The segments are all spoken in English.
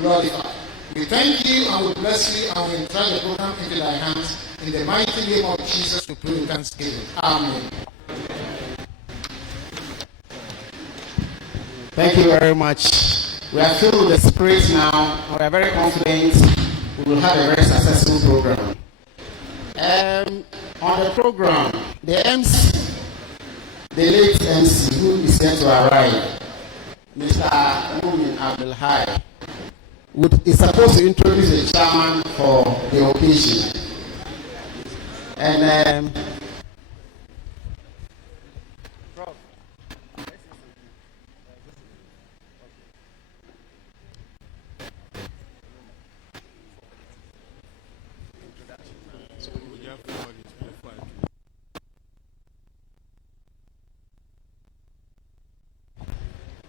glorified. We thank you and we bless you and we entrust the program into thy hands. In the mighty name of Jesus, we pray with thanksgiving. Amen. Thank you very much. We are filled with the Spirit now. We are very confident we will have a very successful program. On the program, the MC, the late MC, who is set to arrive, Mr. Mumin Abdelhai, is supposed to introduce the chairman for the occasion. And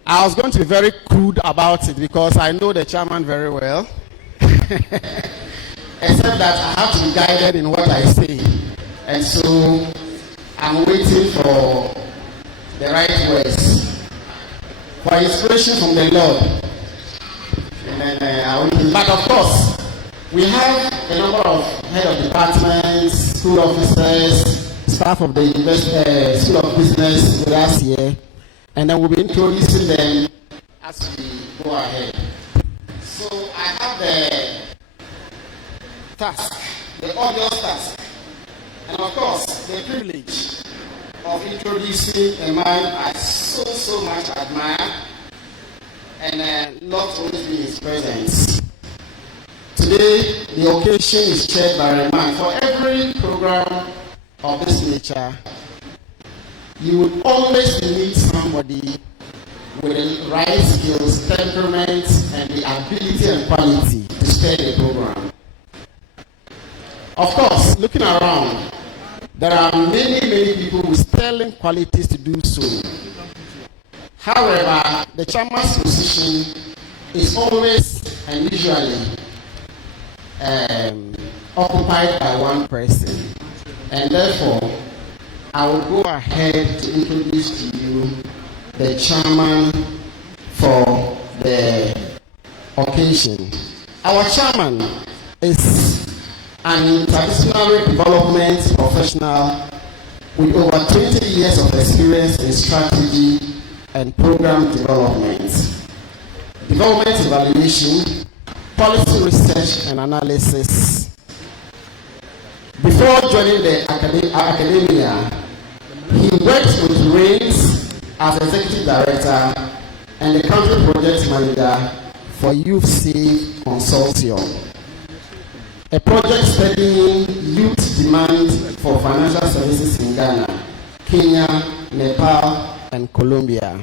I was going to be very crude about it because I know the chairman very well. Except that I have to be guided in what I say. And so I'm waiting for the right words. For inspiration from the Lord. And then but of course, we have a number of head of departments, school officers, staff of the School of Business with us here. And then we'll be introducing them as we go ahead. So I have the task, the obvious task, and of course the privilege of introducing a man I so much admire and love to always be in his presence. Today the occasion is chaired by a man. For every program of this nature, you would always need somebody with the right skills, temperament, and the ability and quality to steer the program. Of course, looking around, there are many people with sterling qualities to do so. However, the chairman's position is always and usually occupied by one person, and therefore, I will go ahead to introduce to you the chairman for the occasion. Our chairman is an interdisciplinary development professional with over 20 years of experience in strategy and program development, development evaluation, policy research and analysis. Before joining the academia, he worked with RAINS as Executive Director and the Country Project Manager for Youth Safe Consortium, a project studying youth demand for financial services in Ghana, Kenya, Nepal, and Colombia.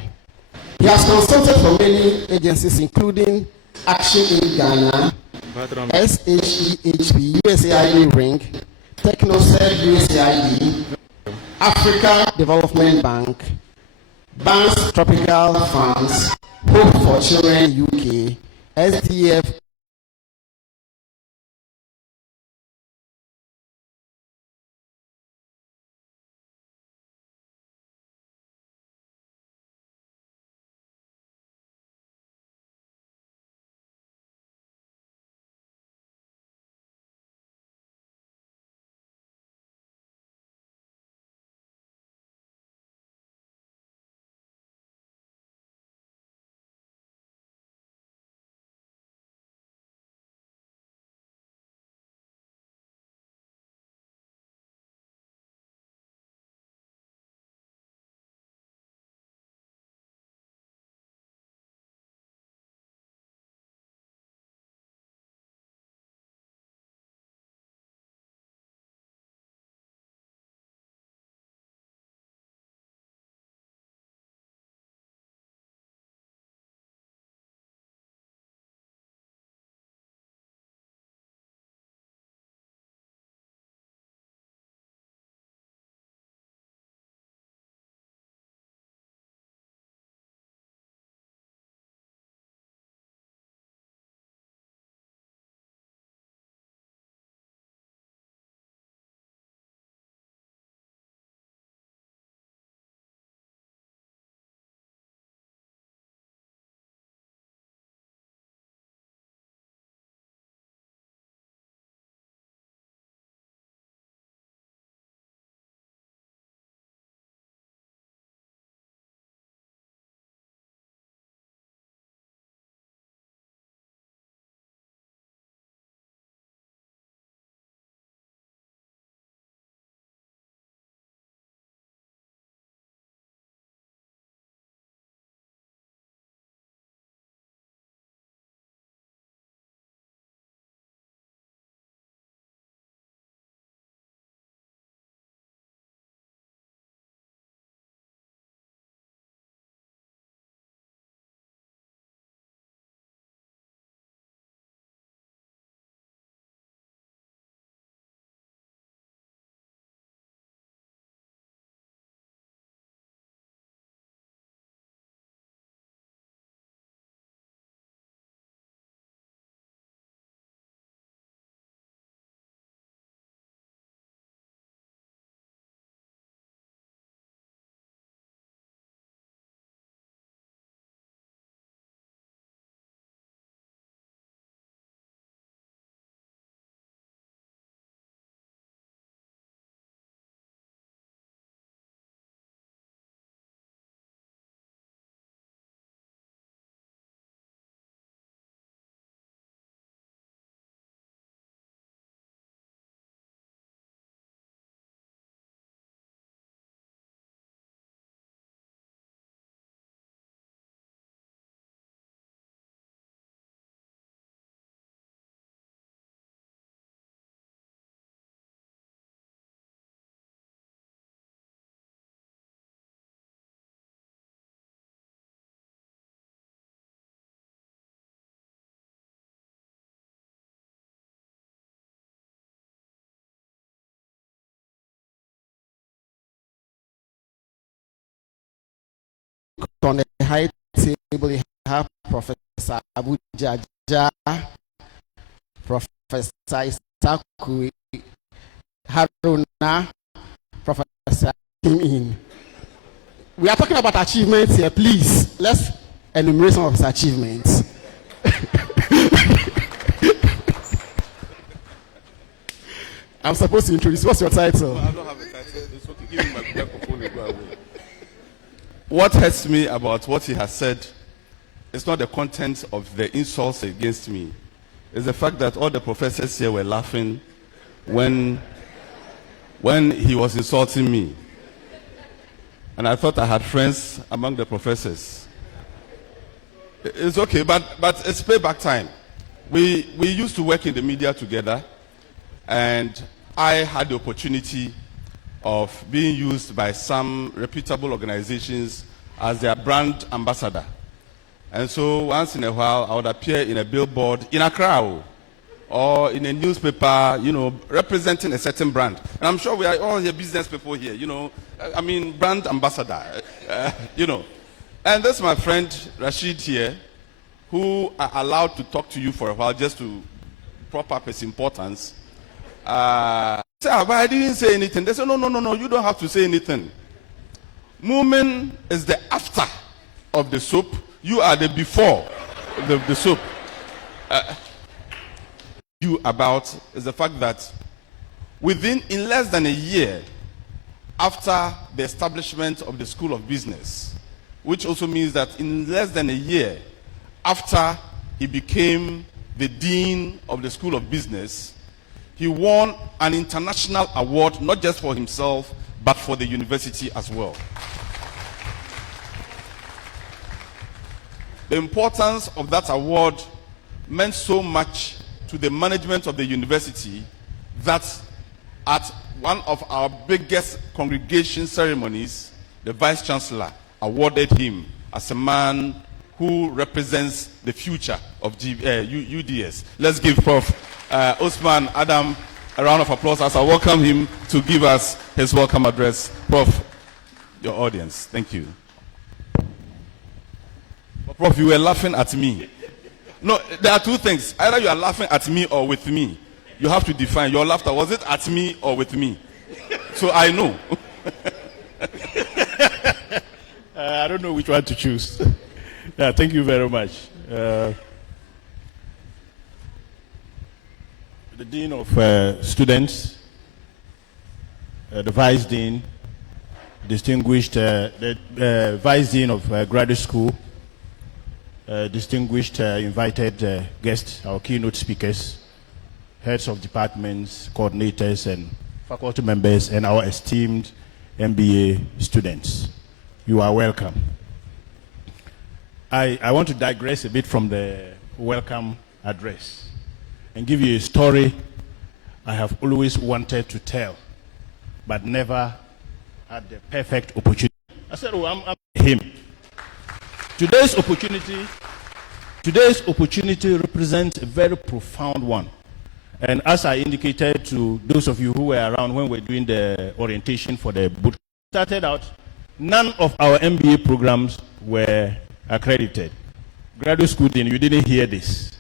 He has consulted for many agencies including Action in Ghana, SHEHP, USAID Ring, TechnoServe USAID, Africa Development Bank, Banks Tropical Funds, Hope for Children UK, SDF on the high table, you have Professor Abu Jaja, Professor Isaku Haruna, Professor Kimin. We are talking about achievements here. Please, let's enumerate some of his achievements. I'm supposed to introduce. What's your title? No, I don't have a title. It's okay. Give me my microphone and go away. What hurts me about what he has said is not the content of the insults against me. It's the fact that all the professors here were laughing when he was insulting me. And I thought I had friends among the professors. It's okay, but it's payback time. We used to work in the media together, and I had the opportunity of being used by some reputable organizations as their brand ambassador. And so once in a while, I would appear in a billboard in Accra or in a newspaper, representing a certain brand. And I'm sure we are all here business people here, brand ambassador, And this is my friend Rashid here, who are allowed to talk to you for a while just to prop up his importance. But I didn't say anything. They said, no, you don't have to say anything. Moomin is the after of the soup. You are the before the soup. About is the fact that in less than a year after the establishment of the School of Business, which also means that in less than a year after he became the Dean of the School of Business, he won an international award, not just for himself, but for the university as well. The importance of that award meant so much to the management of the university that at one of our biggest congregation ceremonies, the Vice Chancellor awarded him as a man who represents the future of UDS. Let's give Prof. Osman Adam a round of applause as I welcome him to give us his welcome address. Prof, your audience. Thank you. Prof, you were laughing at me. No, there are two things. Either you are laughing at me or with me. You have to define your laughter. Was it at me or with me? So I know. I don't know which one to choose. Yeah, thank you very much. The Dean of Students, the Vice Dean, distinguished, the Vice Dean of Graduate School, distinguished invited guests, our keynote speakers, heads of departments, coordinators, and faculty members, and our esteemed MBA students. You are welcome. I want to digress a bit from the welcome address and give you a story I have always wanted to tell, but never had the perfect opportunity. I said, I'm him. Today's opportunity represents a very profound one. And as I indicated to those of you who were around when we were doing the orientation for the bootcamp, started out, none of our MBA programs were accredited. Graduate school, you didn't hear this.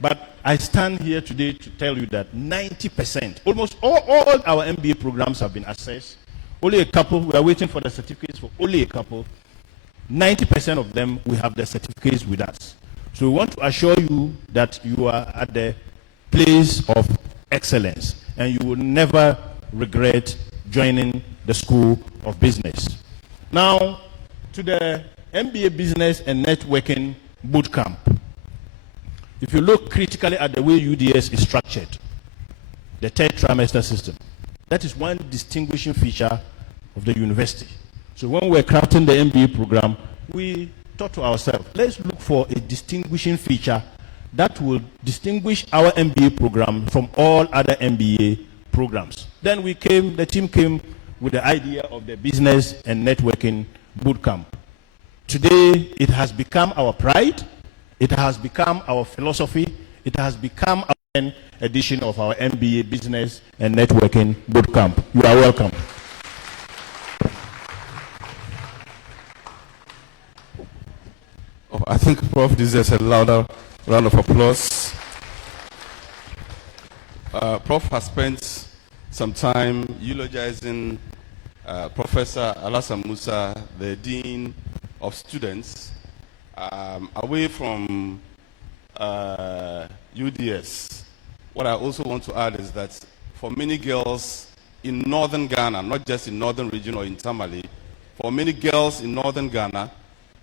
But I stand here today to tell you that 90%, almost all our MBA programs have been assessed. Only a couple, we are waiting for the certificates for only a couple. 90% of them, we have the certificates with us. So we want to assure you that you are at the place of excellence and you will never regret joining the School of Business. Now, to the MBA Business and Networking Bootcamp. If you look critically at the way UDS is structured, the third trimester system, that is one distinguishing feature of the university. So when we're crafting the MBA program, we thought to ourselves, let's look for a distinguishing feature that will distinguish our MBA program from all other MBA programs. Then the team came with the idea of the Business and Networking Bootcamp. Today, it has become our pride, it has become our philosophy, it has become an edition of our MBA Business and Networking Bootcamp. You are welcome. think Prof deserves a louder round of applause. Prof has spent some time eulogizing Professor Alassane Musa, the Dean of Students, away from UDS. What I also want to add is that for many girls in northern Ghana, not just in northern region or in Tamale, for many girls in northern Ghana,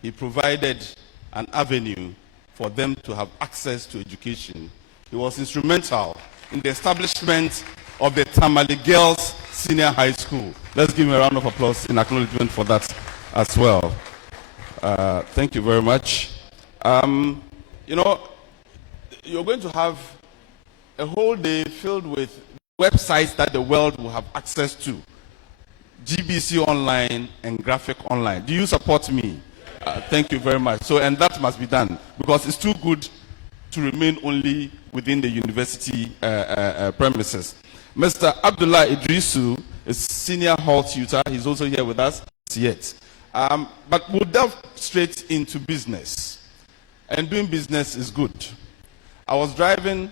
he provided an avenue for them to have access to education. He was instrumental in the establishment of the Tamale Girls Senior High School. Let's give him a round of applause in acknowledgement for that as well. Thank you very much. You know, you're going to have a whole day filled with websites that the world will have access to. GBC Online and Graphic Online. Do you support me? Thank you very much. So, and that must be done because it's too good to remain only within the university premises. Mr. Abdullah Idrisu is senior hall tutor. He's also here with us yet. But we'll delve straight into business. And doing business is good. I was driving.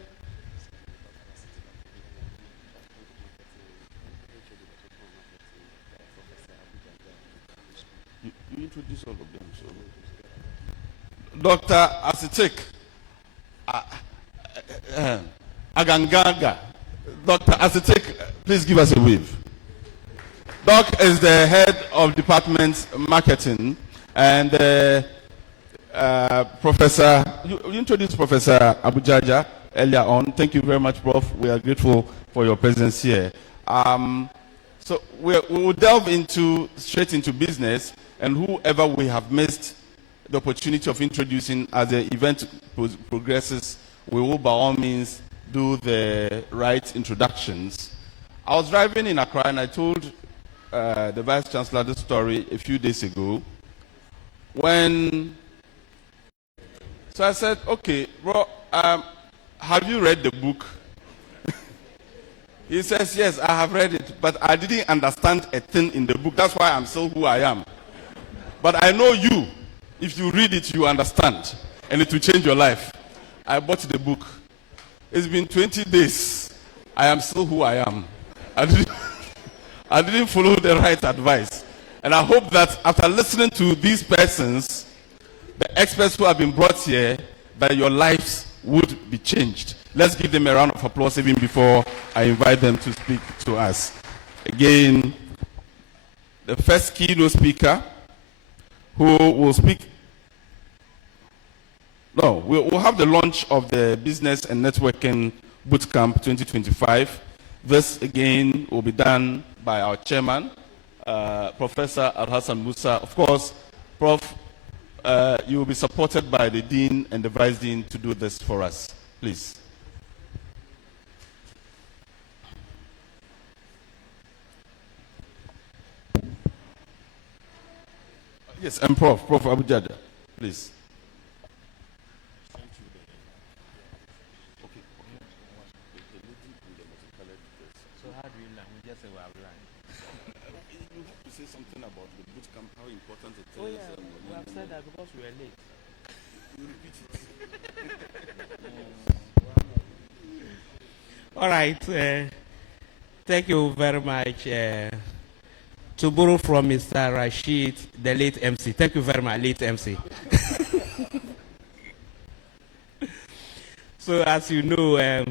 You introduce all of them. So. Dr. Asitek Agangaga. Dr. Asitek, please give us a wave. Doc is the head of department marketing, and Professor, you introduced Professor Abujaja earlier on. Thank you very much, Prof. We are grateful for your presence here. So we will delve straight into business, and whoever we have missed the opportunity of introducing as the event progresses, we will by all means do the right introductions. I was driving in Accra and I told the Vice Chancellor this story a few days ago. So I said, okay, bro, have you read the book? He says, yes, I have read it, but I didn't understand a thing in the book. That's why I'm still who I am. But I know you. If you read it, you understand. And it will change your life. I bought the book. It's been 20 days. I am still who I am. I didn't follow the right advice. And I hope that after listening to these persons, the experts who have been brought here, that your lives would be changed. Let's give them a round of applause even before I invite them to speak to us. Again, the first keynote speaker who will speak. No, we'll have the launch of the Business and Networking Bootcamp 2025. This, again, will be done by our chairman, Professor Alassane Musa. Of course, Prof, you will be supported by the Dean and the Vice Dean to do this for us. Please. Yes, and Prof Abujaja, please. Something about the bootcamp, how important it is. Oh yeah, we have said that because we were late. You repeat it. All right. Thank you very much. To borrow from Mr. Rashid, the late MC. Thank you very much, late MC. So as you know,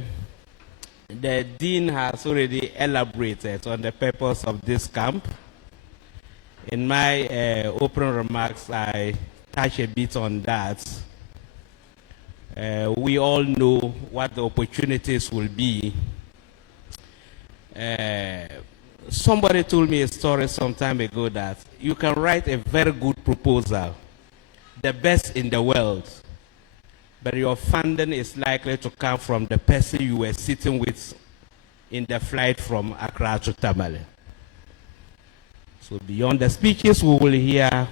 the Dean has already elaborated on the purpose of this camp. In my opening remarks, I touch a bit on that. We all know what the opportunities will be. Somebody told me a story some time ago that you can write a very good proposal, the best in the world, but your funding is likely to come from the person you were sitting with in the flight from Accra to Tamale. So beyond the speeches we will hear,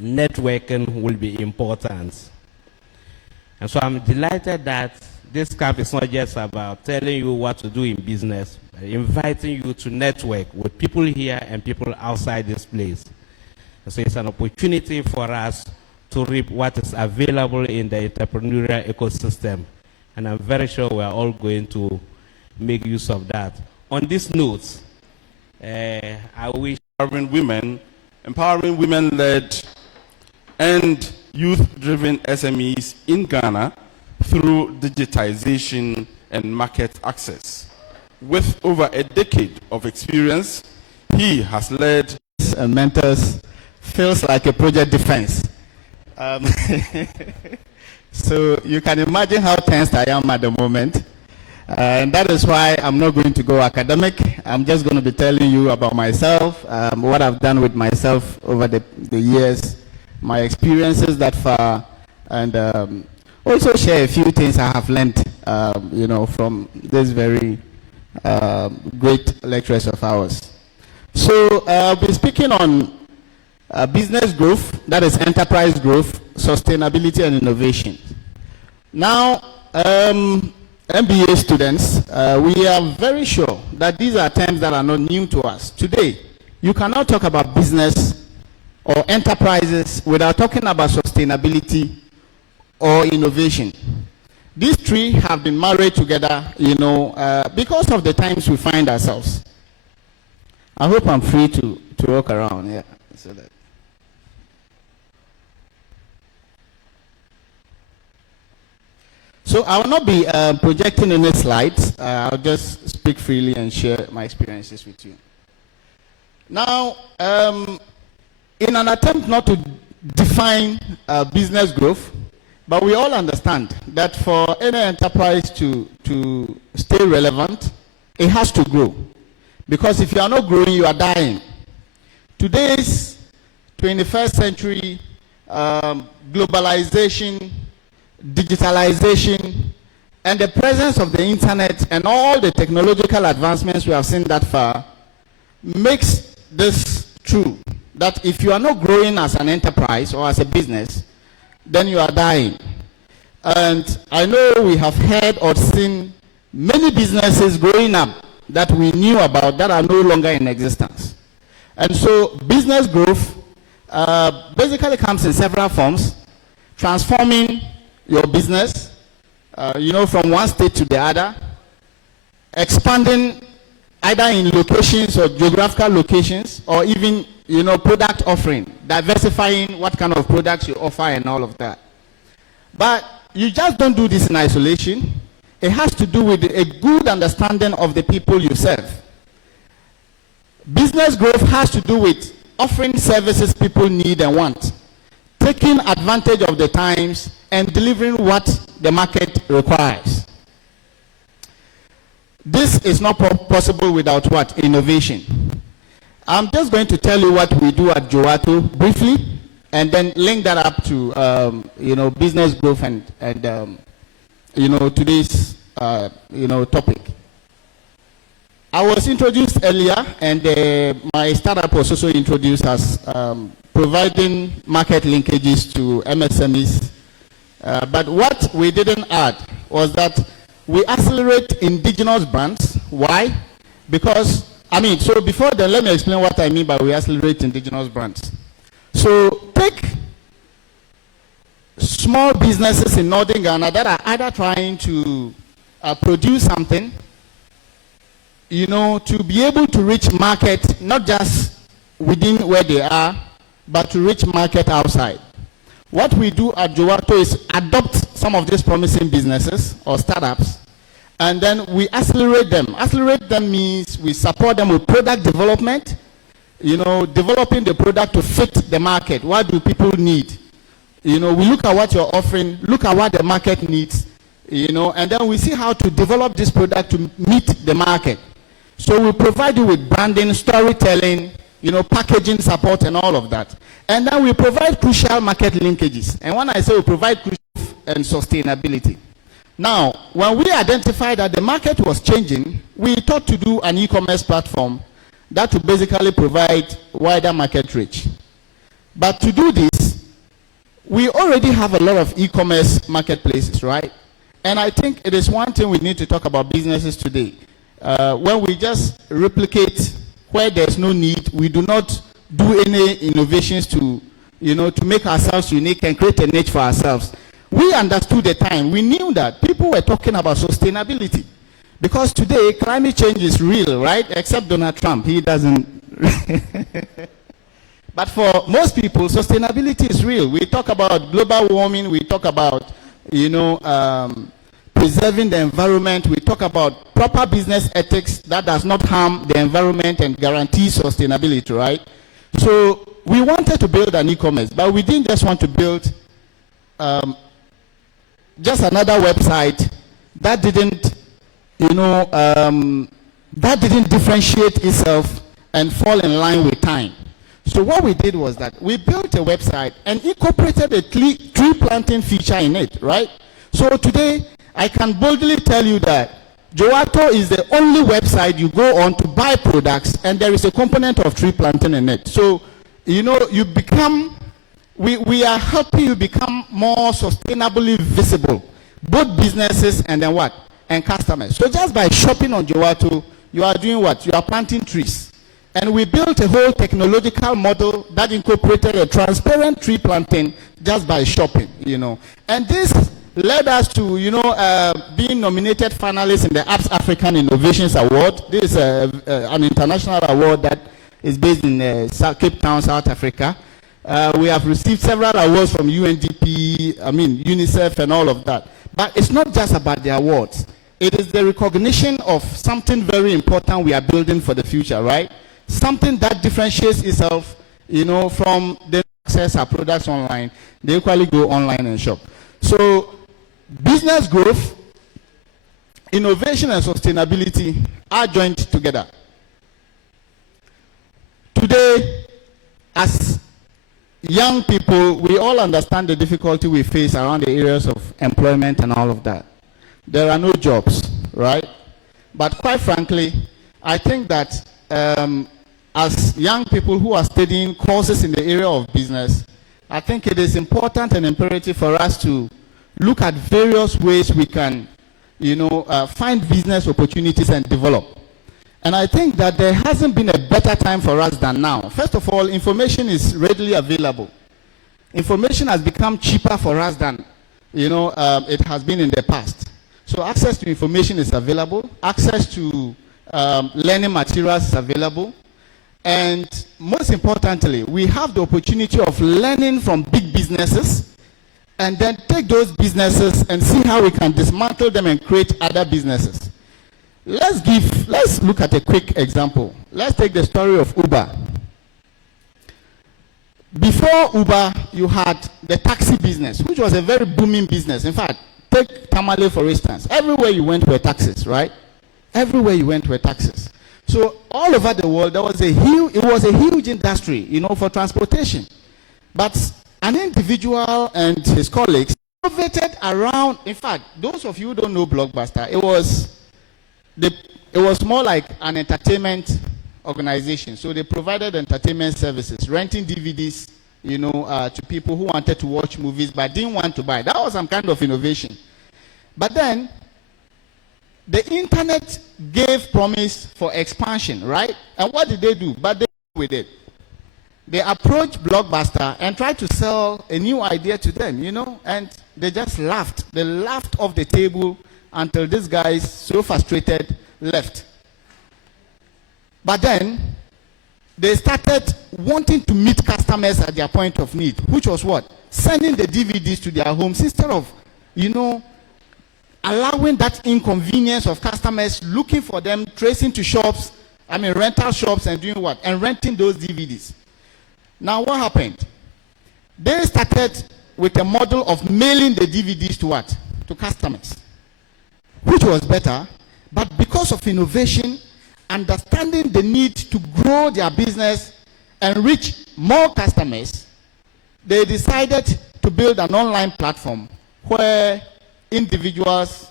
networking will be important. And so I'm delighted that this camp is not just about telling you what to do in business, but inviting you to network with people here and people outside this place. And so it's an opportunity for us to reap what is available in the entrepreneurial ecosystem. And I'm very sure we are all going to make use of that. On this note, I wish empowering women-led and youth-driven SMEs in Ghana through digitization and market access. With over a decade of experience, he has led mentors. Feels like a project defense. So you can imagine how tense I am at the moment. And that is why I'm not going to go academic. I'm just going to be telling you about myself, what I've done with myself over the years, my experiences that far, and also share a few things I have learned, from this very great lecturers of ours. So I'll be speaking on business growth, that is enterprise growth, sustainability and innovation. Now, MBA students, we are very sure that these are terms that are not new to us. Today, you cannot talk about business or enterprises without talking about sustainability or innovation. These three have been married together, because of the times we find ourselves. I hope I'm free to walk around, yeah. So I will not be projecting any slides. I'll just speak freely and share my experiences with you. Now, in an attempt not to define business growth, but we all understand that for any enterprise to stay relevant, it has to grow. Because if you are not growing, you are dying. Today's 21st century globalization, digitalization, and the presence of the internet and all the technological advancements we have seen that far makes this true, that if you are not growing as an enterprise or as a business, then you are dying. And I know we have heard or seen many businesses growing up that we knew about that are no longer in existence. And so business growth basically comes in several forms: transforming your business, from one state to the other, expanding either in locations or geographical locations, or even, product offering, diversifying what kind of products you offer and all of that. But you just don't do this in isolation. It has to do with a good understanding of the people you serve. Business growth has to do with offering services people need and want, taking advantage of the times and delivering what the market requires. This is not possible without what? Innovation. I'm just going to tell you what we do at Jowato briefly, and then link that up to business growth and today's topic. I was introduced earlier, and my startup was also introduced as providing market linkages to MSMEs. But what we didn't add was that we accelerate indigenous brands. Why? Because, so before then, let me explain what I mean by we accelerate indigenous brands. So take small businesses in northern Ghana that are either trying to produce something, to be able to reach market, not just within where they are, but to reach market outside. What we do at Jowato is adopt some of these promising businesses or startups, and then we accelerate them. Accelerate them means we support them with product development, developing the product to fit the market. What do people need? We look at what you're offering, look at what the market needs, and then we see how to develop this product to meet the market. So we provide you with branding, storytelling, packaging support and all of that. And then we provide crucial market linkages. And when I say we provide crucial and sustainability. Now, when we identified that the market was changing, we thought to do an e-commerce platform that would basically provide wider market reach. But to do this, we already have a lot of e-commerce marketplaces, right? And I think it is one thing we need to talk about businesses today. When we just replicate where there's no need, we do not do any innovations to to make ourselves unique and create a niche for ourselves. We understood the time. We knew that people were talking about sustainability. Because today, climate change is real, right? Except Donald Trump. He doesn't. But for most people, sustainability is real. We talk about global warming. We talk about, preserving the environment. We talk about proper business ethics that does not harm the environment and guarantees sustainability, right? So we wanted to build an e-commerce, but we didn't just want to build just another website that didn't that didn't differentiate itself and fall in line with time. So what we did was that we built a website and incorporated a tree planting feature in it, right? So today, I can boldly tell you that Joato is the only website you go on to buy products, and there is a component of tree planting in it. So, you become, we are helping you become more sustainably visible, both businesses and then what? And customers. So just by shopping on Joato, you are doing what? You are planting trees. And we built a whole technological model that incorporated a transparent tree planting just by shopping, And this led us to, being nominated finalists in the Apps African Innovations Award. This is an international award that is based in Cape Town, South Africa. We have received several awards from UNDP, UNICEF and all of that. But it's not just about the awards. It is the recognition of something very important we are building for the future, right? Something that differentiates itself, from the access our products online. They equally go online and shop. So business growth, innovation and sustainability are joined together. Today, as young people, we all understand the difficulty we face around the areas of employment and all of that. There are no jobs, right? But quite frankly, I think that as young people who are studying courses in the area of business, I think it is important and imperative for us to look at various ways we can, find business opportunities and develop. And I think that there hasn't been a better time for us than now. First of all, information is readily available. Information has become cheaper for us than, it has been in the past. So access to information is available. Access to learning materials is available. And most importantly, we have the opportunity of learning from big businesses and then take those businesses and see how we can dismantle them and create other businesses. Let's look at a quick example. Let's take the story of Uber. Before Uber, you had the taxi business, which was a very booming business. In fact, take Tamale, for instance. Everywhere you went were taxis, right? Everywhere you went were taxis. So all over the world, it was a huge industry, for transportation. But an individual and his colleagues innovated around. In fact, those of you who don't know Blockbuster, it was more like an entertainment organization. So they provided entertainment services, renting DVDs, to people who wanted to watch movies but didn't want to buy. That was some kind of innovation. But then, the internet gave promise for expansion, right? And what did they do? But they with it. They approached Blockbuster and tried to sell a new idea to them, and they just laughed. They laughed off the table until these guys, so frustrated, left. But then, they started wanting to meet customers at their point of need, which was what? Sending the DVDs to their homes instead of, allowing that inconvenience of customers looking for them, tracing to shops, rental shops and doing what? And renting those DVDs. Now what happened? They started with a model of mailing the DVDs to what? To customers, which was better, but because of innovation, understanding the need to grow their business and reach more customers, they decided to build an online platform where individuals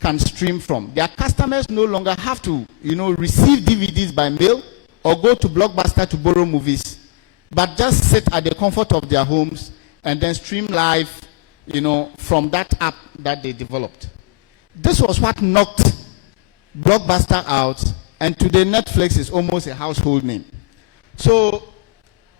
can stream from. Their customers no longer have to, receive DVDs by mail or go to Blockbuster to borrow movies, but just sit at the comfort of their homes and then stream live, from that app that they developed. This was what knocked Blockbuster out, and today Netflix is almost a household name. So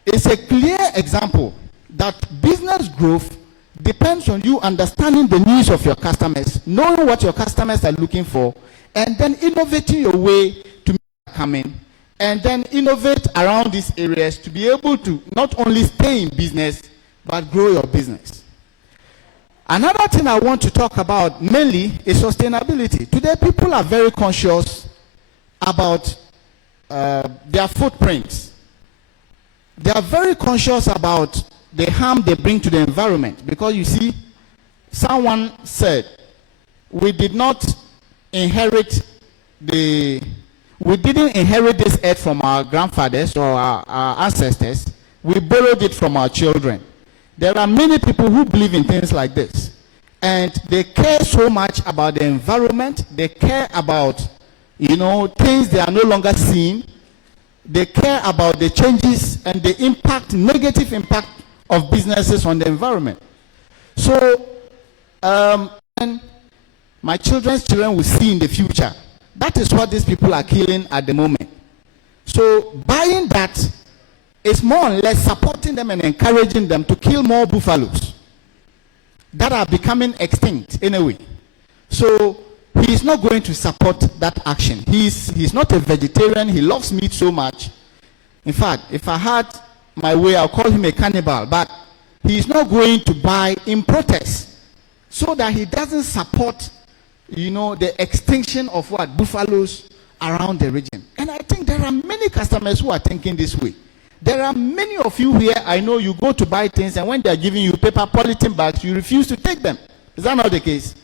it's a clear example that business growth depends on you understanding the needs of your customers, knowing what your customers are looking for, and then innovating your way to make it come in, and then innovate around these areas to be able to not only stay in business, but grow your business. Another thing I want to talk about mainly is sustainability. Today, people are very conscious about their footprints. They are very conscious about the harm they bring to the environment, because you see, someone said, we didn't inherit this earth from our grandfathers or our ancestors. We borrowed it from our children. There are many people who believe in things like this, and they care so much about the environment. They care about, things they are no longer seeing. They care about the changes and the impact, negative impact of businesses on the environment. So, and my children's children will see in the future. That is what these people are killing at the moment. So buying that is more or less supporting them and encouraging them to kill more buffaloes that are becoming extinct anyway. So he is not going to support that action. He's not a vegetarian. He loves meat so much. In fact, if I had my way, I'll call him a cannibal. But he is not going to buy in protest, so that he doesn't support, the extinction of buffaloes around the region. And I think there are many customers who are thinking this way. There are many of you here, I know you go to buy things, and when they are giving you paper polythene bags, you refuse to take them. Is that not the case?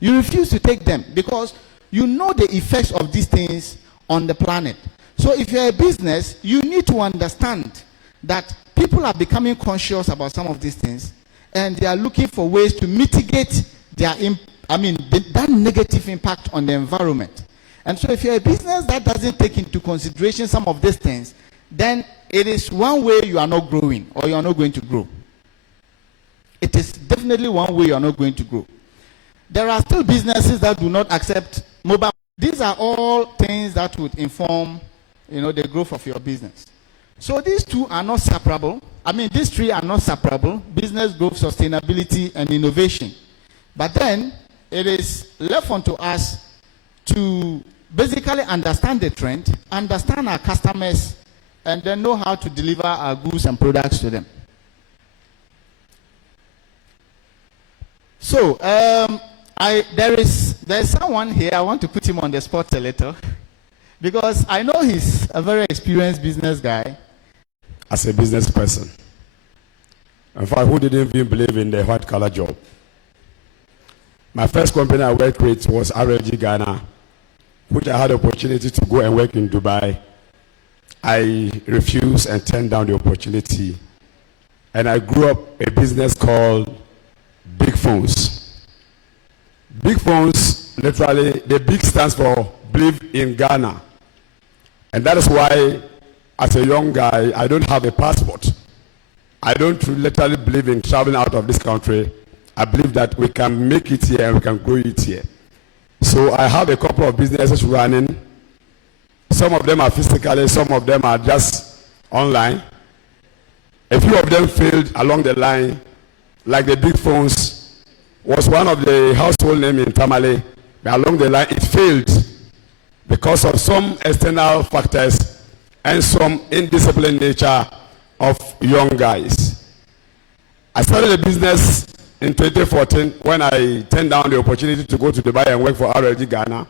You refuse to take them because you know the effects of these things on the planet. So if you're a business, you need to understand that people are becoming conscious about some of these things, and they are looking for ways to mitigate that negative impact on the environment. And so if you're a business that doesn't take into consideration some of these things, then it is one way you are not growing, or you are not going to grow. It is definitely one way you are not going to grow. There are still businesses that do not accept mobile. These are all things that would inform, the growth of your business. So these two are not separable. These three are not separable: business growth, sustainability, and innovation. But then it is left unto us to basically understand the trend, understand our customers, and then know how to deliver our goods and products to them. So there's someone here. I want to put him on the spot a little, because I know he's a very experienced business guy. As a business person, in fact, who didn't even believe in the white collar job? My first company I worked with was RLG Ghana, which I had the opportunity to go and work in Dubai. I refused and turned down the opportunity, and I grew up a business called Big Phones. Big Phones, literally, the big stands for believe in Ghana. And that is why, as a young guy, I don't have a passport. I don't literally believe in traveling out of this country. I believe that we can make it here and we can grow it here. So I have a couple of businesses running. Some of them are physically, some of them are just online. A few of them failed along the line, like the Big Phones was one of the household names in Tamale. But along the line, it failed because of some external factors and some indisciplined nature of young guys. I started a business in 2014 when I turned down the opportunity to go to Dubai and work for RLG Ghana.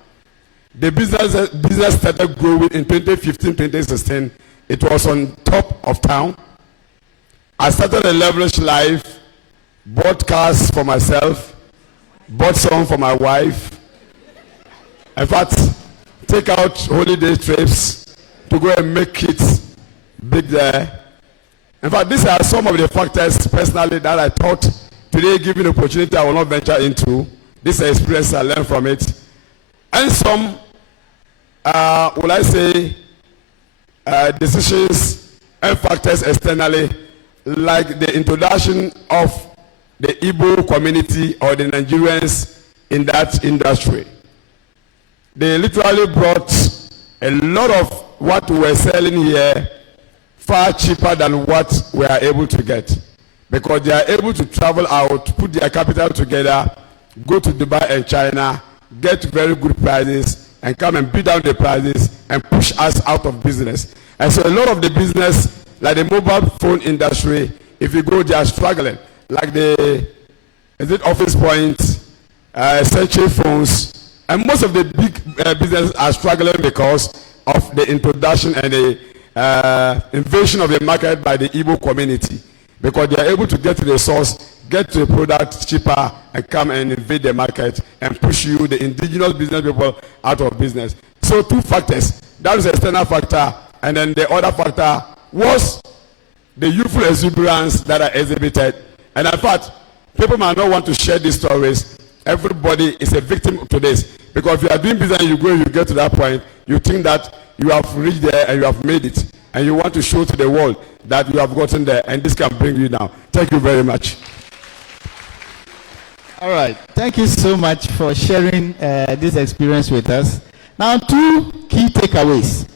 The business started growing in 2015, 2016. It was on top of town. I started a leveraged life, bought cars for myself, bought some for my wife. In fact, take out holiday trips to go and make it big there. In fact, these are some of the factors personally that I thought today, given the opportunity, I will not venture into. This experience I learned from it. And some, decisions and factors externally, like the introduction of the Igbo community or the Nigerians in that industry. They literally brought a lot of what we were selling here far cheaper than what we are able to get. because they are able to travel out, put their capital together, go to Dubai and China, get very good prices, and come and beat down the prices and push us out of business. And so a lot of the business, like the mobile phone industry, if you go, they are struggling. Like Office Point, Century Phones, and most of the big businesses are struggling because of the introduction and the invasion of the market by the Igbo community, because they are able to get to the source, get to the product cheaper, and come and invade the market and push you, the indigenous business people, out of business. So 2 factors. That is the external factor, and then the other factor was the youthful exuberance that I exhibited. And in fact, people might not want to share these stories. Everybody is a victim to this. Because if you are doing business and you get to that point, you think that you have reached there and you have made it. And you want to show to the world that you have gotten there, and this can bring you down. Thank you very much. All right. Thank you so much for sharing this experience with us. Now, 2 key takeaways.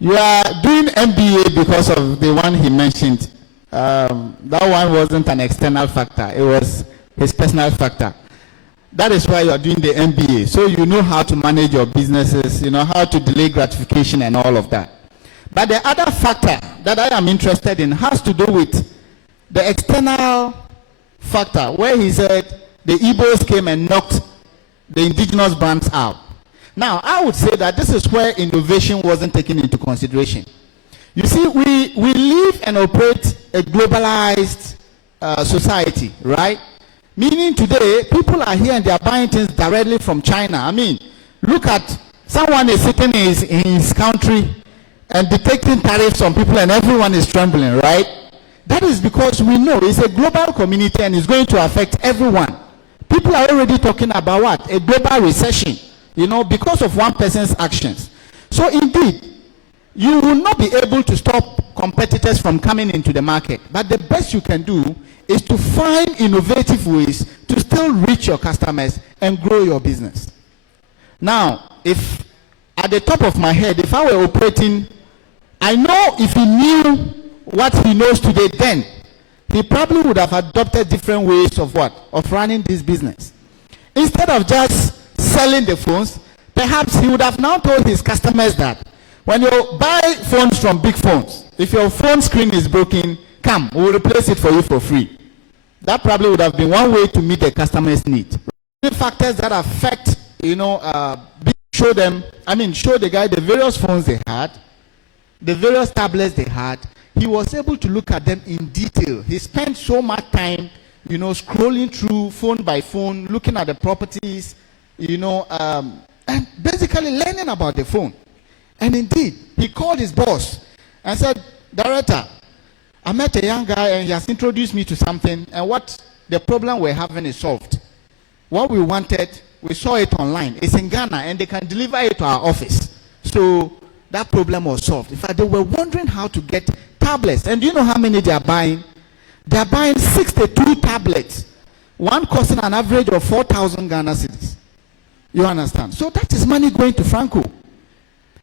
You are doing MBA because of the one he mentioned. That one wasn't an external factor. It was his personal factor. That is why you are doing the MBA. So you know how to manage your businesses, you know how to delay gratification and all of that. But the other factor that I am interested in has to do with the external factor, where he said the Igbos came and knocked the indigenous brands out. Now, I would say that this is where innovation wasn't taken into consideration. You see, we live and operate a globalized society, right? Meaning today, people are here and they are buying things directly from China. I mean, look at someone is sitting in his country and detecting tariffs on people and everyone is trembling, right? That is because we know it's a global community and it's going to affect everyone. People are already talking about what? A global recession, you know, because of one person's actions. So indeed, you will not be able to stop competitors from coming into the market. But the best you can do is to find innovative ways to still reach your customers and grow your business. Now, if at the top of my head, if I were operating, I know if he knew what he knows today then, he probably would have adopted different ways of what? Of running this business. Instead of just selling the phones, perhaps he would have now told his customers that when you buy phones from big phones, if your phone screen is broken, come, we'll replace it for you for free. That probably would have been one way to meet the customer's need. The factors that affect, you know, show the guy the various phones they had, the various tablets they had. He was able to look at them in detail. He spent so much time, you know, scrolling through phone by phone, looking at the properties, you know, and basically learning about the phone. And indeed, he called his boss and said, "Director, I met a young guy and he has introduced me to something, and what the problem we're having is solved. What we wanted, we saw it online. It's in Ghana and they can deliver it to our office." So that problem was solved. In fact, they were wondering how to get tablets. And do you know how many they are buying? They are buying 62 tablets, one costing an average of 4,000 Ghana cedis. You understand? So that is money going to Franco.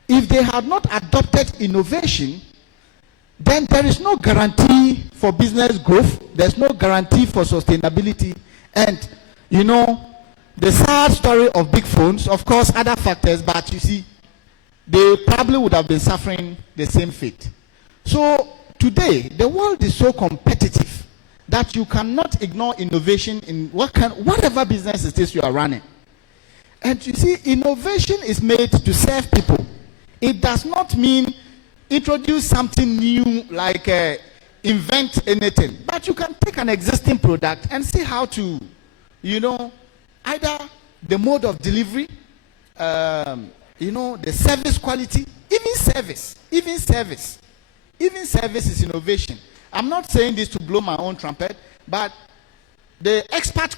If they had not adopted innovation, then there is no guarantee for business growth. There's no guarantee for sustainability. And, you know, the sad story of big phones, of course, other factors, but you see, they probably would have been suffering the same fate. So today, the world is so competitive that you cannot ignore innovation in whatever business it is you are running. And you see, innovation is made to serve people. It does not mean introduce something new, like invent anything. But you can take an existing product and see how to, you know, either the mode of delivery, you know, the service quality, even service is innovation. I'm not saying this to blow my own trumpet, but the expert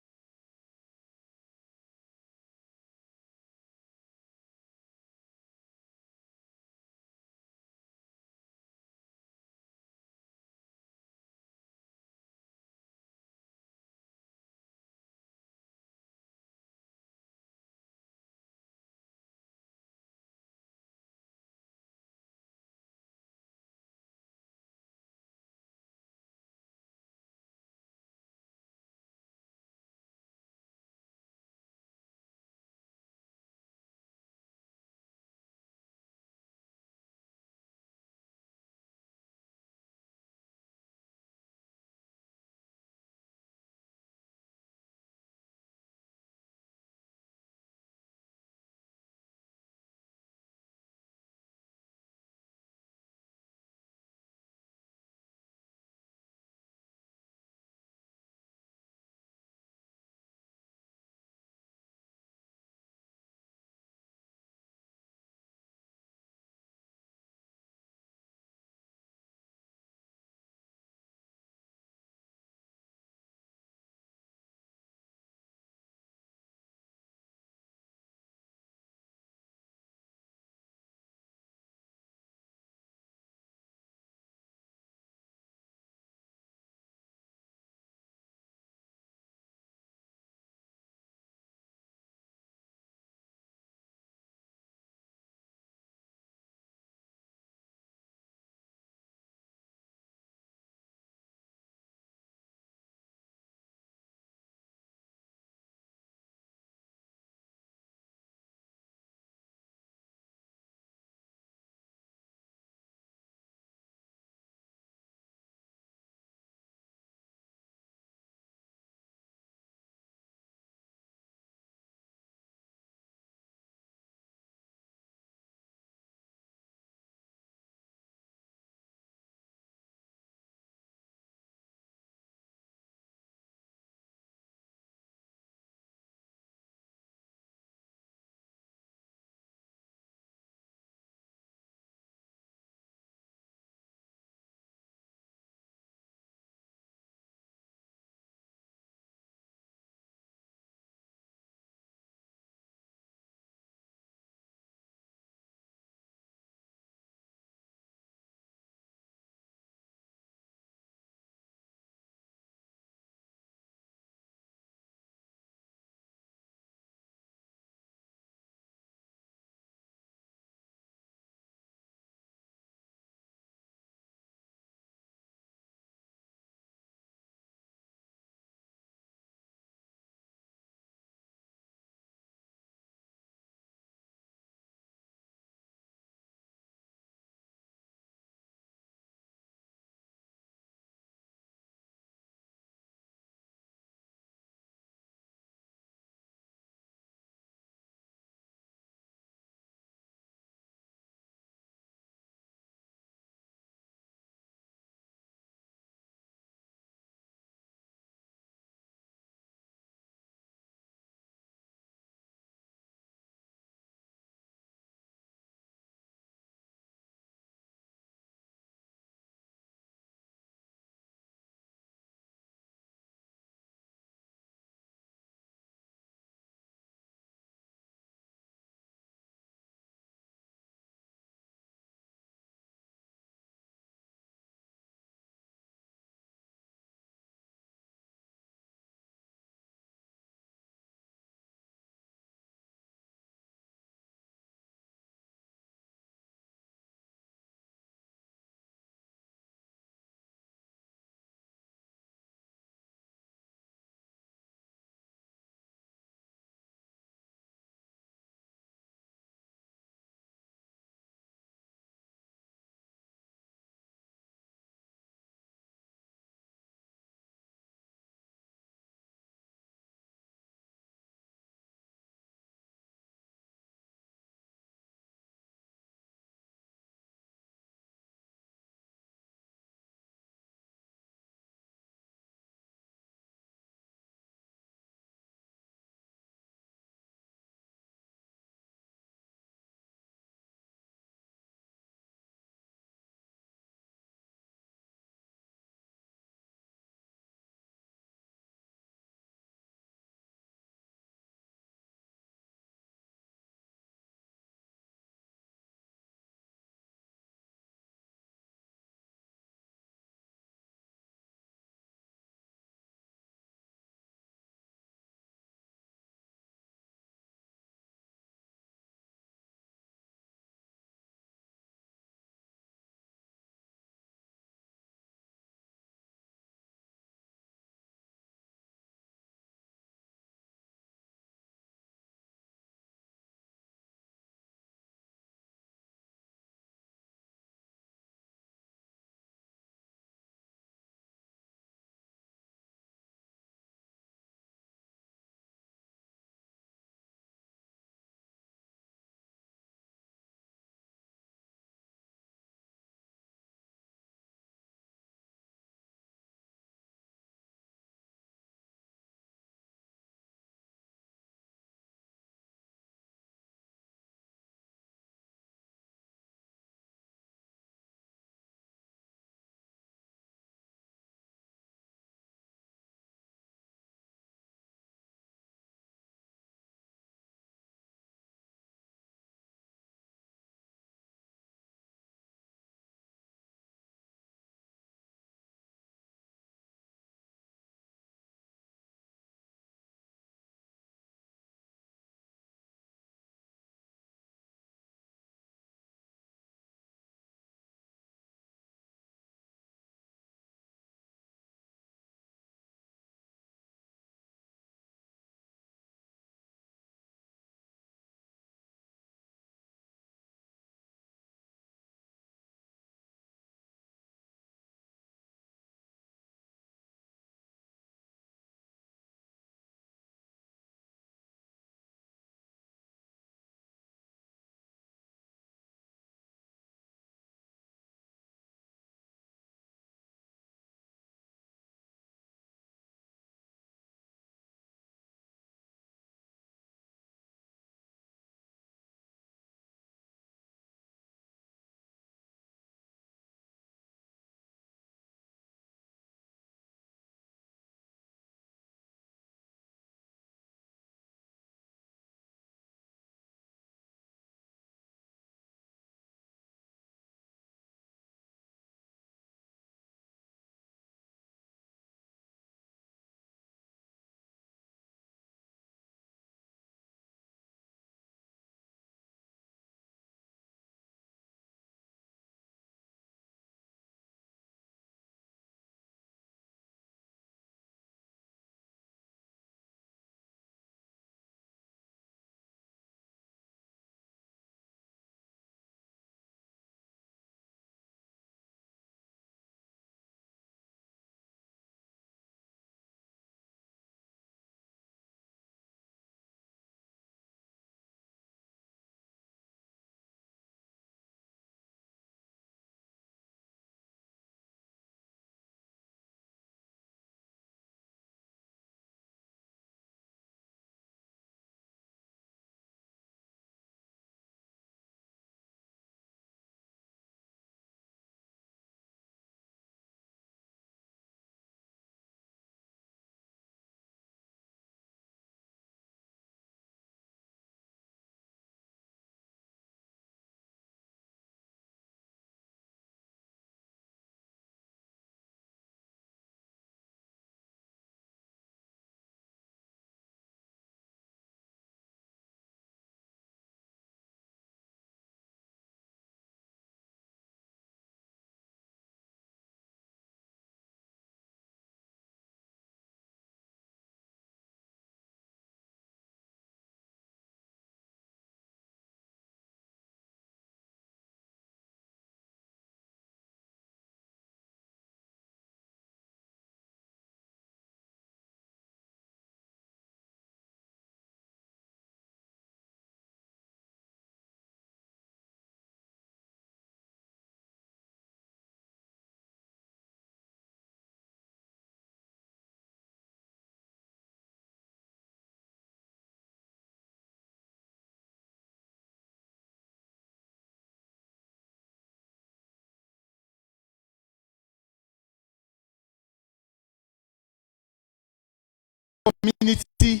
community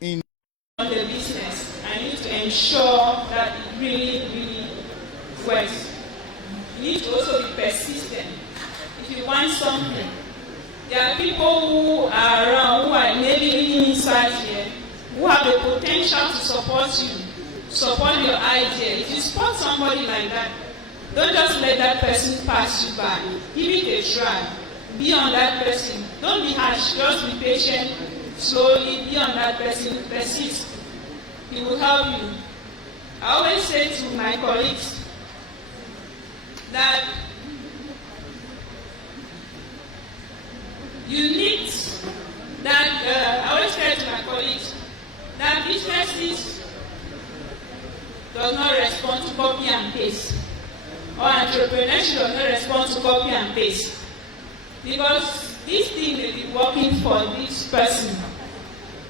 in the business. I need to ensure that it really works. You need to also be persistent. If you want something, there are people who are around, who are maybe inside here, who have the potential to support you, support your idea. If you support somebody like that, don't just let that person pass you by. Give it a try. Be on that person. Don't be harsh. Just be patient. Slowly be on that person. Persist. He will help you. I always say to my colleagues that you need that. I always say to my colleagues that businesses does not respond to copy and paste, or entrepreneurship does not respond to copy and paste, because this thing may be working for this person,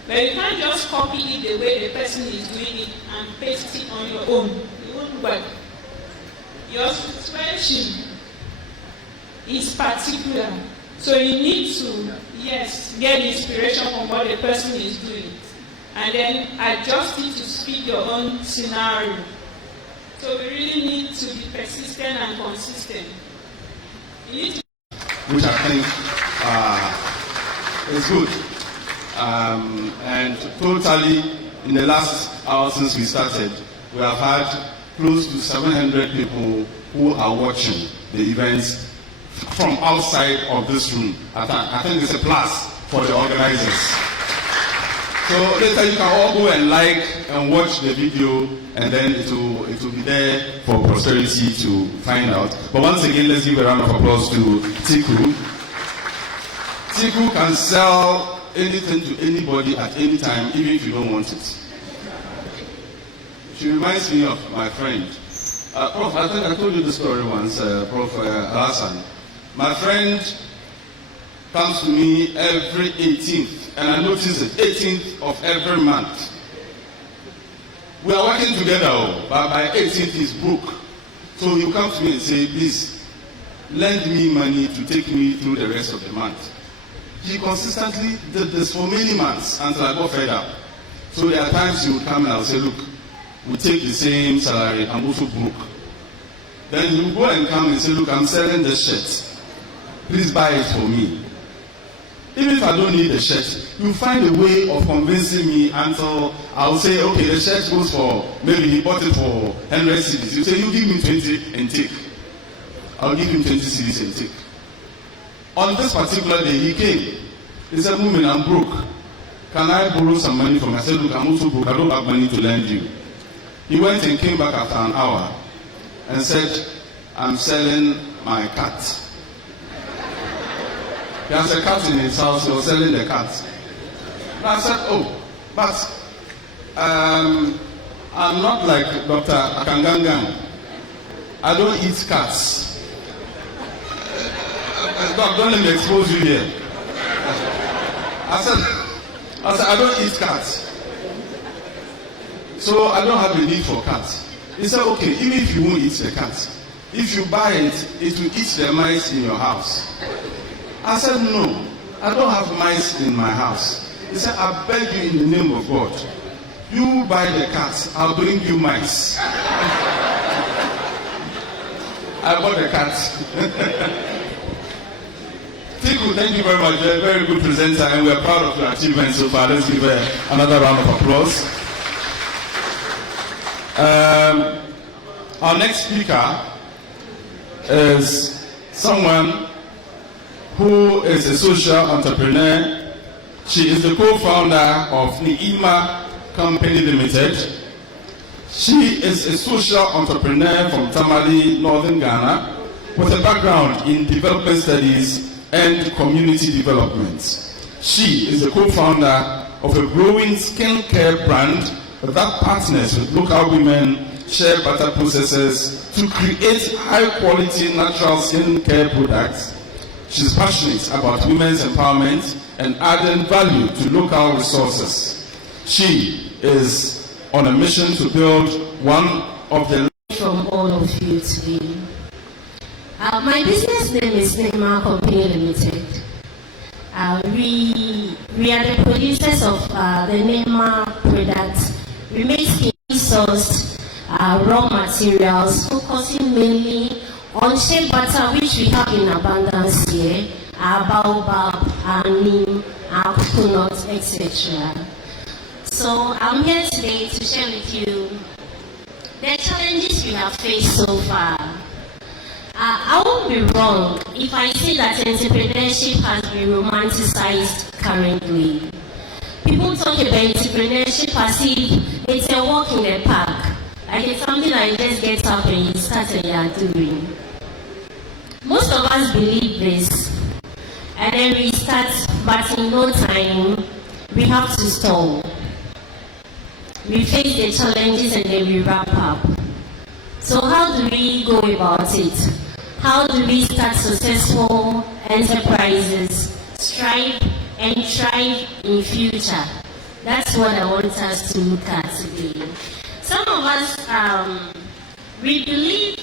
but you can't just copy it the way the person is doing it and paste it on your own. It won't work. Your situation is particular, so you need to, yes, get inspiration from what the person is doing, and then adjust it to fit your own scenario. So we really need to be persistent and consistent. You need to, which I think is good. And totally, in the last hour since we started, we have had close to 700 people who are watching the events from outside of this room. I think it's a plus for the organizers. So later you can all go and like and watch the video, and then it will be there for posterity to find out. But once again, let's give a round of applause to Tiku. Tiku can sell anything to anybody at any time, even if you don't want it. She reminds me of my friend. Prof, I think I told you the story once, Prof. Hassan. My friend comes to me every 18th, and I notice it, 18th of every month. We are working together, but by 18th he's broke. So he'll come to me and say, please, lend me money to take me through the rest of the month. He consistently did this for many months until I got fed up. So there are times he would come and I'll say, look, we take the same salary, I'm also broke. Then he will go and come and say, look, I'm selling this shirt. Please buy it for me. Even if I don't need the shirt, you find a way of convincing me until I'll say, okay, the shirt goes for, maybe he bought it for 100 cedis. You say, you give me 20 and take. I'll give him 20 cedis and take. On this particular day, he came. He said, woman, I'm broke. Can I borrow some money from you? I said, look, I'm also broke. I don't have money to lend you. He went and came back after an hour and said, I'm selling my cat. He has a cat in his house, he was selling the cat. And I said, oh, but I'm not like Dr. Akangangang. I don't eat cats. Doc, don't let me expose you here. I said, I don't eat cats. So I don't have a need for cats. He said, okay, even if you won't eat the cat, if you buy it, it will eat the mice in your house. I said, no, I don't have mice in my house. He said, I beg you in the name of God, you buy the cat, I'll bring you mice. I bought the cat. Tiku, thank you very much. You're a very good presenter, and we're proud of your achievements so far. Let's give her another round of applause. Our next speaker is someone who is a social entrepreneur. She is the co-founder of Niima Company Limited. She is a social entrepreneur from Tamale, Northern Ghana, with a background in development studies and community development. She is the co-founder of a growing skincare brand that partners with local women, share better processes to create high-quality natural skincare products. She's passionate about women's empowerment and adding value to local resources. She is on a mission to build one of the from all of you today. My business name is Niima Company Limited. We We are the producers of the NEMA products. We make sourced raw materials, focusing mainly on shea butter, which we have in abundance here, our baobab, our neem, our coconut, etc. So I'm here today to share with you the challenges we have faced so far. I won't be wrong if I say that entrepreneurship has been romanticized currently. People talk about entrepreneurship as if it's a walk in the park, like it's something that you just get up and you start and you are doing. Most of us believe this, and then we start, but in no time, we have to stall. We face the challenges and then we wrap up. So how do we go about it? How do we start successful enterprises, strive and thrive in future? That's what I want us to look at today. Some of us, we believe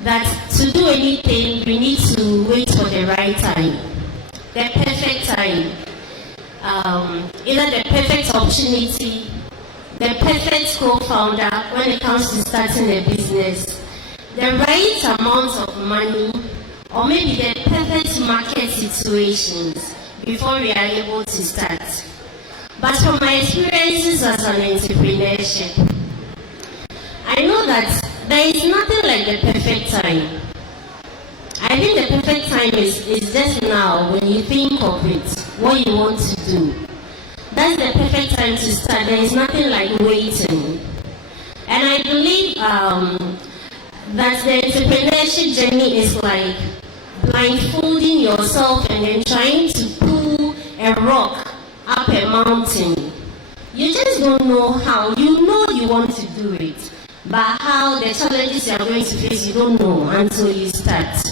that to do anything, we need to wait for the right time, the perfect time. Either the perfect opportunity, the perfect co-founder when it comes to starting a business, the right amount of money, or maybe the perfect market situations before we are able to start. But from my experiences as an entrepreneurship, I know that there is nothing like the perfect time. I think the perfect time is just now when you think of it, what you want to do. That's the perfect time to start. There is nothing like waiting. And I believe that the entrepreneurship journey is like blindfolding yourself and then trying to pull a rock up a mountain. You just don't know how. You know you want to do it, but how, the challenges you are going to face, you don't know until you start.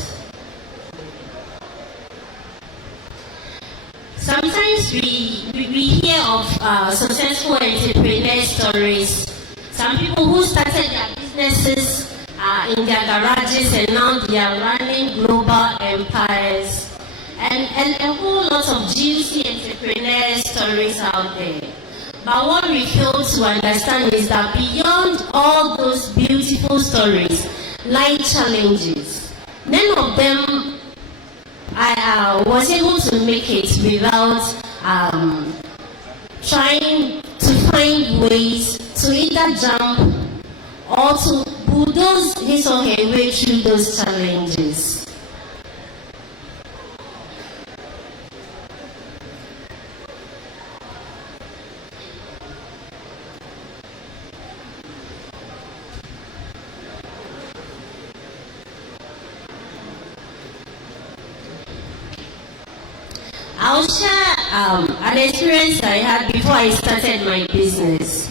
Sometimes we hear of successful entrepreneur stories. Some people who started their businesses in their garages and now they are running global empires. And a whole lot of juicy entrepreneur stories out there. But what we fail to understand is that beyond all those beautiful stories lie challenges. None of them I was able to make it without trying to find ways to either jump or to bulldoze his or her way through those challenges. I'll share an experience I had before I started my business.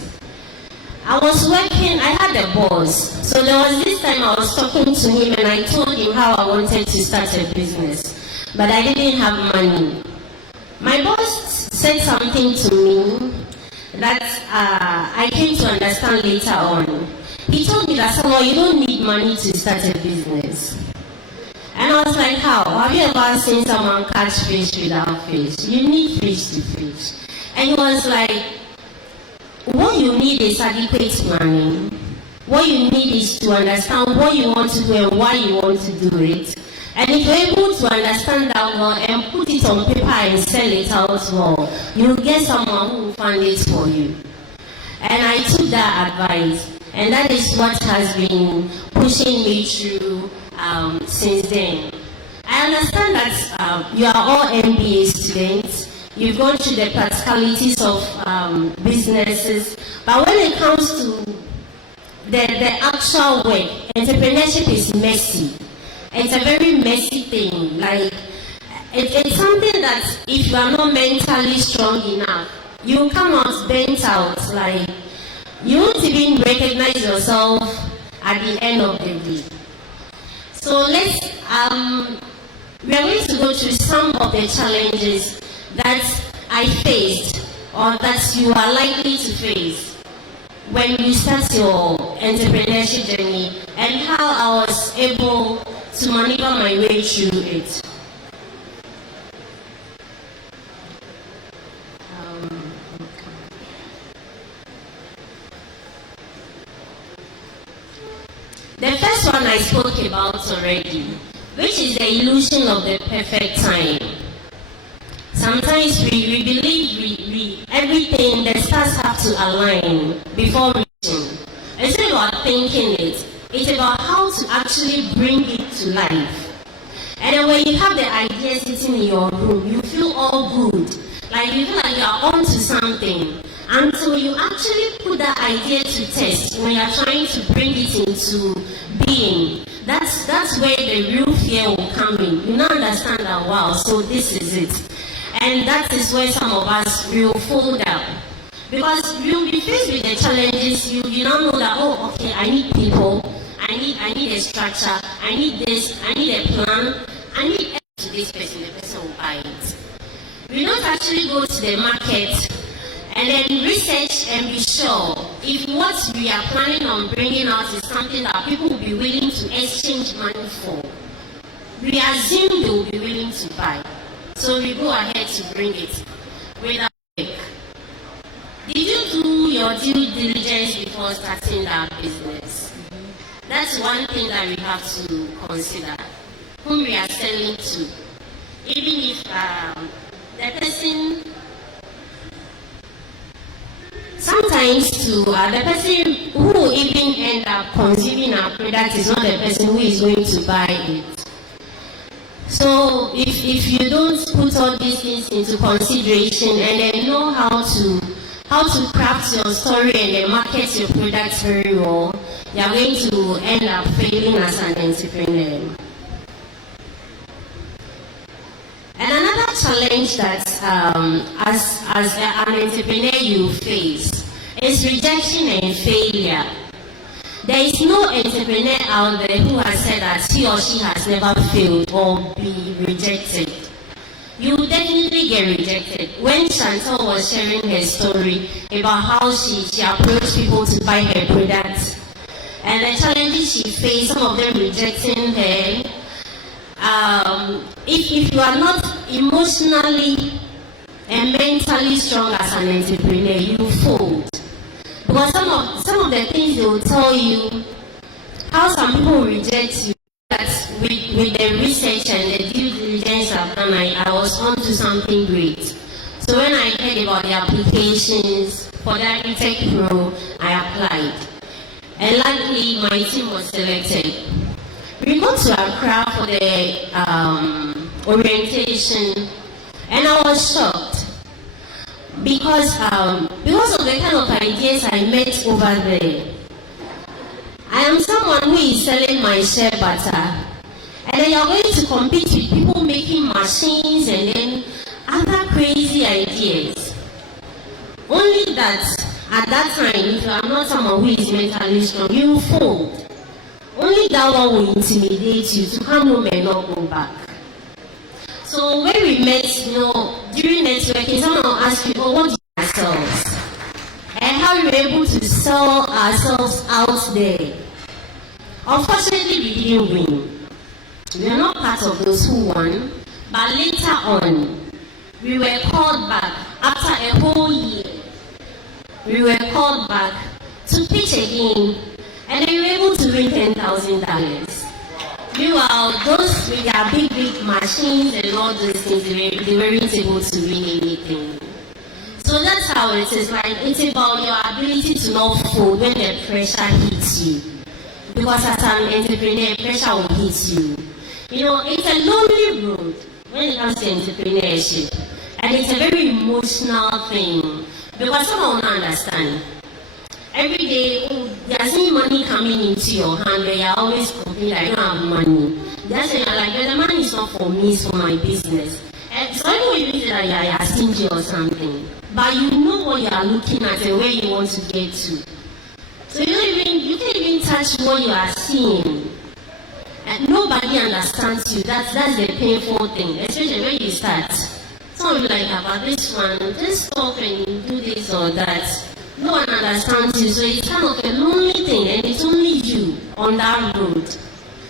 I was working, I had a boss. So there was this time I was talking to him and I told him how I wanted to start a business. But I didn't have money. My boss said something to me that I came to understand later on. He told me that, "Well, you don't need money to start a business." And I was like, how? Have you ever seen someone catch fish without fish? You need fish to fish. And he was like, what you need is adequate money. What you need is to understand what you want to do and why you want to do it. And if you're able to understand that well and put it on paper and sell it out well, you'll get someone who will fund it for you. And I took that advice. And that is what has been pushing me through since then. I understand that you are all MBA students. You've gone through the practicalities of businesses. But when it comes to the actual work, entrepreneurship is messy. It's a very messy thing. Like, it's something that if you are not mentally strong enough, you come out bent out. Like, you won't even recognize yourself at the end of the day. So let's, we are going to go through some of the challenges that I faced or that you are likely to face when you start your entrepreneurship journey and how I was able to maneuver my way through it. first one I spoke about already, which is the illusion of the perfect time. Sometimes we believe everything, the stars have to align before reaching. It's not about thinking it. It's about how to actually bring it to life. And then when you have the idea sitting in your room, you feel all good. Like you feel like you are onto something. Until you actually put that idea to test, when you are trying to bring it into being, that's where the real fear will come in. You now understand that, wow, so this is it. And that is where some of us will fall down. Because you'll be faced with the challenges, you now know that, oh, okay, I need people, I need a structure, I need this, I need a plan, I need to this person, the person will buy it. We don't actually go to the market and then research and be sure if what we are planning on bringing out is something that people will be willing to exchange money for. We assume they will be willing to buy. So we go ahead to bring it without work. Did you do your due diligence before starting that business? That's one thing that we have to consider. Whom we are selling to. Even if the person, sometimes the person who will even end up consuming our product is not the person who is going to buy it. So if you don't put all these things into consideration and then know how to craft your story and then market your products very well, you are going to end up failing as an entrepreneur. And another challenge that as an entrepreneur you face is rejection and failure. There is no entrepreneur out there who has said that he or she has never failed or be rejected. You will definitely get rejected. When Chantal was sharing her story about how she approached people to buy her products and the challenges she faced, some of them rejecting her, if you are not emotionally and mentally strong as an entrepreneur, you will fold. Because some of the things they will tell you, how some people reject you, that with the research and the due diligence I've done, I was onto something great. So when I heard about the applications for that Tech Pro, I applied. And luckily, my team was selected. We got to Accra for the orientation, and I was shocked. Because of the kind of ideas I met over there. I am someone who is selling my shea butter, and then you're going to compete with people making machines and then other crazy ideas. Only that at that time, if you are not someone who is mentally strong, you will fold. Only that one will intimidate you to come home and not go back. So when we met, during networking, someone will ask you, oh, what do you ourselves? And how we were able to sell ourselves out there. Unfortunately, we didn't win. We are not part of those who won. But later on, we were called back after a whole year. We were called back to pitch again, and we were able to win $10,000. Meanwhile, those with their big machines and all those things, they weren't able to win anything. So that's how it is. Like, it's about your ability to not fold when the pressure hits you. Because as an entrepreneur, pressure will hit you. It's a lonely road when it comes to entrepreneurship. And it's a very emotional thing. Because someone will not understand. Every day, there's any money coming into your hand, but you're always complaining that I don't have money. That's when you're like, the money is not for me, it's for my business. And so I know you think that you're stingy or something, but you know what you are looking at and where you want to get to. So you can't even touch what you are seeing. And nobody understands you. That's the painful thing, especially when you start. Some will be like, about this one, just stop and do this or that. No one understands you, so it's kind of a lonely thing, and it's only you on that road.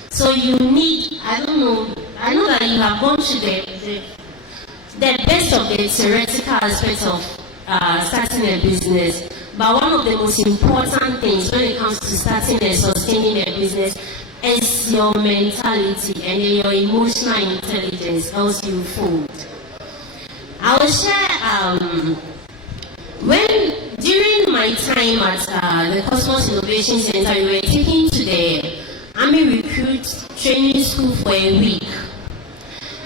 So you need, I know that you have gone through the best of the theoretical aspects of starting a business, but one of the most important things when it comes to starting and sustaining a business is your mentality and your emotional intelligence, else you fold. I will share during my time at the Cosmos Innovation Center, we were taken to the Army Recruit Training School for a week.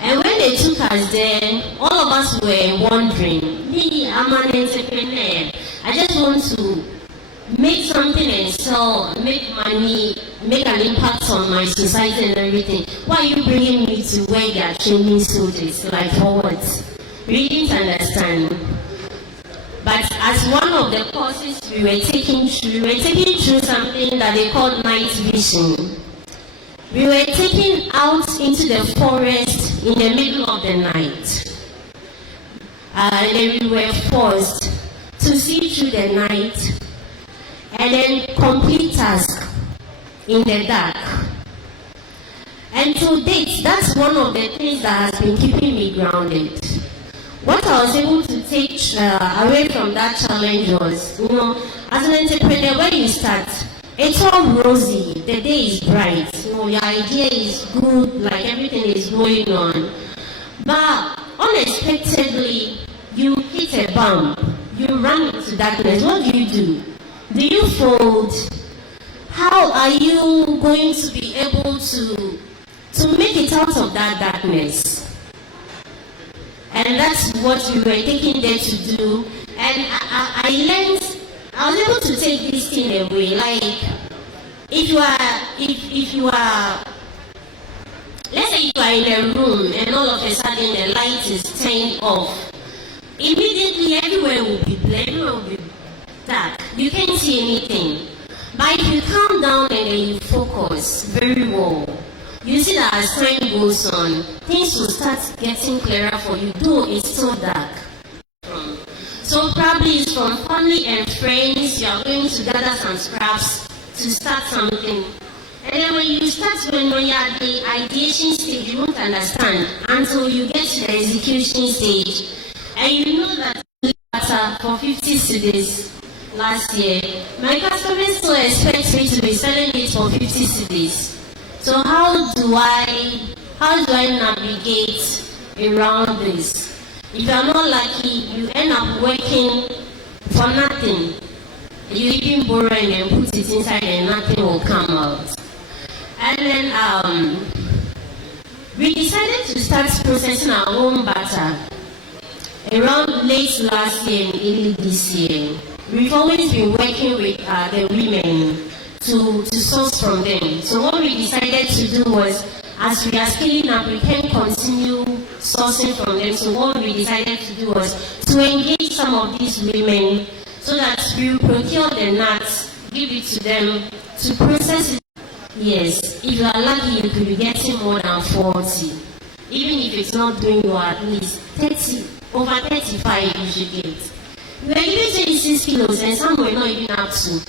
And when they took us there, all of us were wondering, me, I'm an entrepreneur. I just want to make something and sell, make money, make an impact on my society and everything. Why are you bringing me to where they are training soldiers? Like for what? We didn't understand. But as one of the courses we were taking through something that they called night vision. We were taken out into the forest in the middle of the night. And then we were forced to see through the night and then complete task in the dark. And to date, that's one of the things that has been keeping me grounded. What I was able to take away from that challenge was, as an entrepreneur, when you start, it's all rosy, the day is bright, your idea is good, like everything is going on. But unexpectedly, you hit a bump, you run into darkness. What do? Do you fold? How are you going to be able to make it out of that darkness? And that's what we were taking there to do. And I learned, I was able to take this thing away. Like, if you are, let's say you are in a room and all of a sudden the light is turned off, immediately everywhere will be black, everywhere will be dark. You can't see anything. But if you calm down and then you focus very well, you see that as time goes on, things will start getting clearer for you, though it's still dark. So probably it's from family and friends, you are going to gather some scraps to start something. And then when you start, when you're at the ideation stage, you won't understand until you get to the execution stage. And you know that for 50 cedis last year, my customers still expect me to be selling it for 50 cedis. So how do I navigate around this? If you're not lucky, you end up working for nothing. You even borrow and put it inside and nothing will come out. And then we decided to start processing our own butter around late last year and early this year. We've always been working with the women to source from them. So what we decided to do was, as we are scaling up, we can continue sourcing from them. So what we decided to do was to engage some of these women so that we will procure the nuts, give it to them to process it. Yes, if you are lucky, you could be getting more than 40. Even if it's not doing you at least 30, over 35 you should get. We were giving 26 kilos and some were not even up to.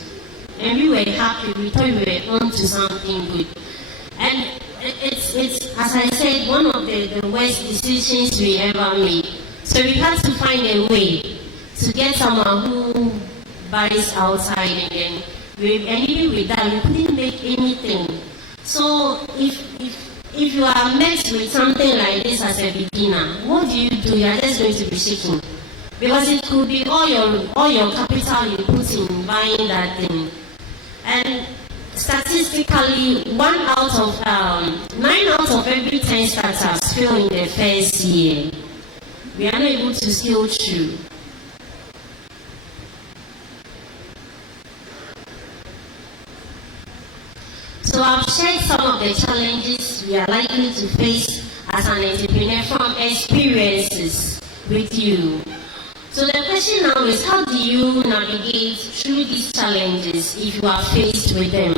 And we were happy, we thought we were on to something good. And it's as I said, one of the worst decisions we ever made. So we had to find a way to get someone who buys outside and even with that, we couldn't make anything. So if you are met with something like this as a beginner, what do? You are just going to be shaking. Because it could be all your capital you put in buying that thing. And statistically, 9 out of every 10 startups fail in the first year. We are not able to scale through. So I've shared some of the challenges we are likely to face as an entrepreneur from experiences with you. So the question now is, how do you navigate through these challenges if you are faced with them?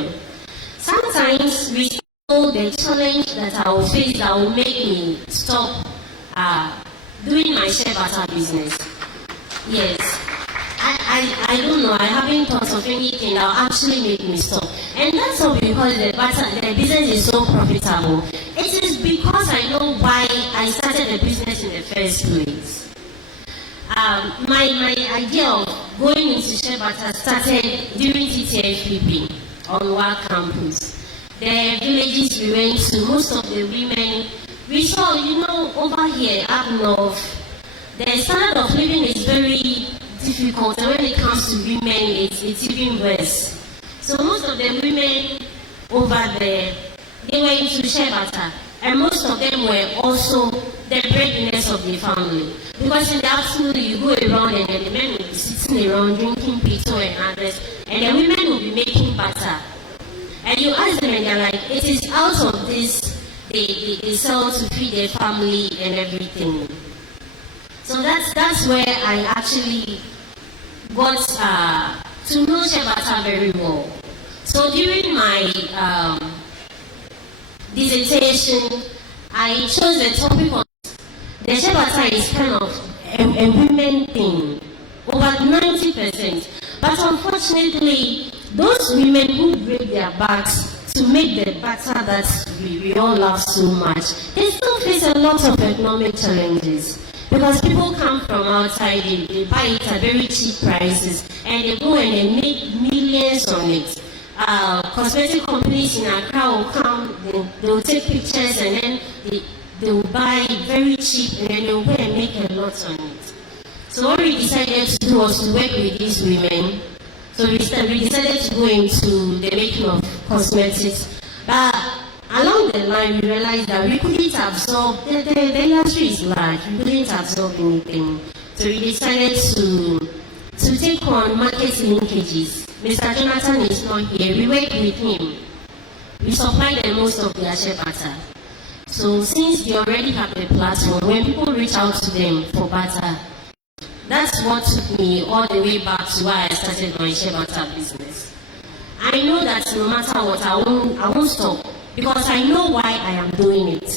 Sometimes we know the challenge that I will face that will make me stop doing my share butter business. Yes. I don't know, I haven't thought of anything that will actually make me stop. And that's all because the business is so profitable. It is because I know why I started the business in the first place. My idea of going into share butter started during TTFPP on WAC campus. the villages we went to, most of the women, we saw, over here, up north, the standard of living is very difficult, and when it comes to women, it's even worse. So most of the women over there, they were into shea butter, and most of them were also the breadwinners of the family. Because in the afternoon, you go around and the men will be sitting around drinking pito and others, and the women will be making butter. And you ask them, and they're like, it is out of this they sell to feed their family and everything. So that's where I actually got to know shea butter very well. So during my dissertation, I chose the topic of the shea butter is kind of a women thing, over 90%. But unfortunately, those women who break their backs to make the butter that we all love so much, they still face a lot of economic challenges. Because people come from outside, they buy it at very cheap prices, and they go and they make millions on it. Cosmetic companies in Accra will come, they will take pictures, and then they will buy very cheap, and then they will go and make a lot on it. So what we decided to do was to work with these women. So we decided to go into the making of cosmetics. But along the line, we realized that we couldn't absorb, the industry is large, we couldn't absorb anything. So we decided to take on market linkages. Mr. Jonathan is not here, we work with him. We supply them most of their shea butter. So since they already have a platform, when people reach out to them for butter, that's what took me all the way back to why I started my shea butter business. I know that no matter what, I won't stop, because I know why I am doing it.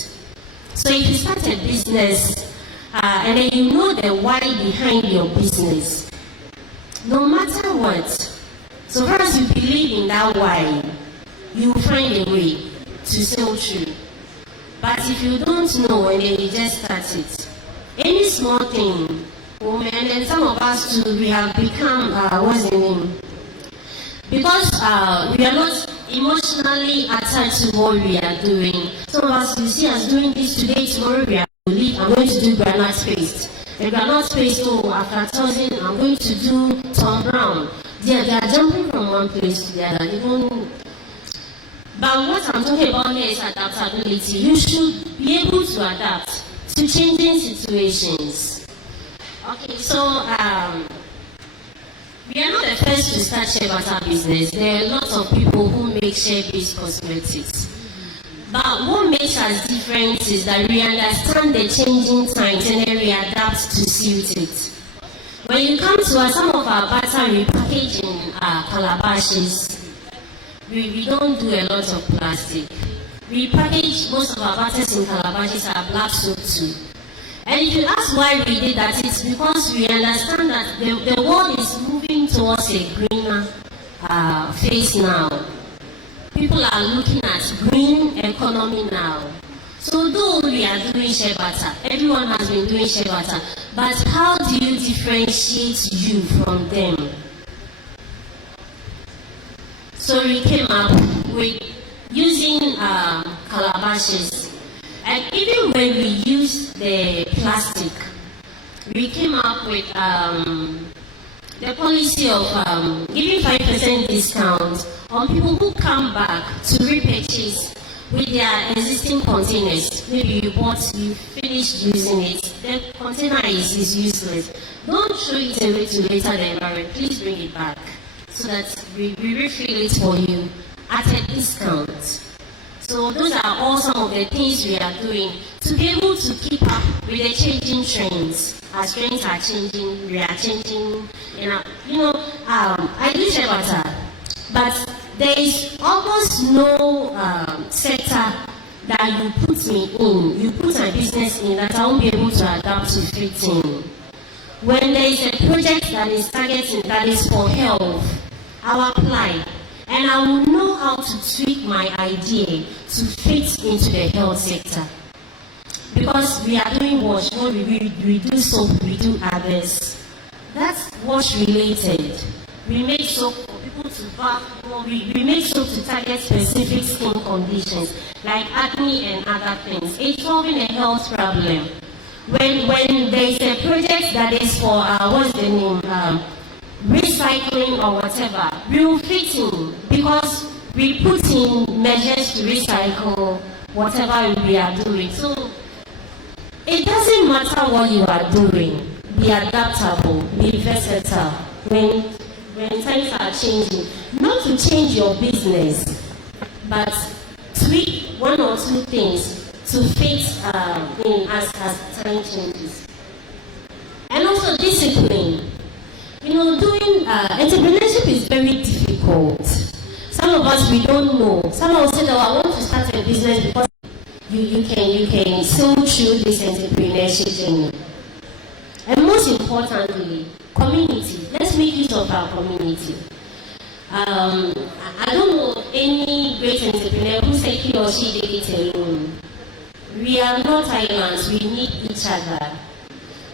So if you start a business, and then you know the why behind your business, no matter what, so far as you believe in that why, you will find a way to sail through. But if you don't know and then you just start it, any small thing, and then some of us too, we have become, what's the name? Because we are not emotionally attached to what we are doing. Some of us, you see us doing this today, tomorrow we are going to leave, I'm going to do granite paste. The granite paste, after 1,000, I'm going to do Tom Brown. They are jumping from one place to the other. But what I'm talking about here is adaptability. You should be able to adapt to changing situations. Okay, so we are not the first to start shea butter business. There are lots of people who make shea-based cosmetics. But what makes us different is that we understand the changing times and then we adapt to suit it. When you come to us, some of our butter we package in calabashes. We don't do a lot of plastic. We package most of our butters in calabashes, our black soap too. And if you ask why we did that, it's because we understand that the world is moving towards a greener phase now. People are looking at green economy now. So though we are doing shea butter, everyone has been doing shea butter, but how do you differentiate you from them? So we came up with using calabashes. And even when we use the plastic, we came up with the policy of giving 5% discount on people who come back to repurchase with their existing containers. Maybe you finished using it, the container is useless. Don't throw it away to later the environment. Please bring it back so that we refill it for you at a discount. So those are all some of the things we are doing to be able to keep up with the changing trends. As trends are changing, we are changing. I do shea butter, but there is almost no sector that you put me in, you put my business in, that I won't be able to adapt to fit in. When there is a project that is targeting, that is for health, I'll apply. And I will know how to tweak my idea to fit into the health sector. Because we are doing wash, we do soap, we do others. That's wash related. We make soap for people put to bath, we make sure to target specific skin conditions like acne and other things. It's solving a health problem. When there is a project that is for, what's the name, recycling or whatever, we will fit in because we put in measures to recycle whatever we are doing. So it doesn't matter what you are doing. Be adaptable, be versatile. When times are changing, not to change your business, but tweak one or two things to fit in as time changes. And also discipline. Doing entrepreneurship is very difficult. Some of us, we don't know. Some of us say, I want to start a business because you can sail through this entrepreneurship journey. And most importantly, community. Let's make use of our community. I don't know any great entrepreneur who said he or she did it alone. We are not islands, we need each other.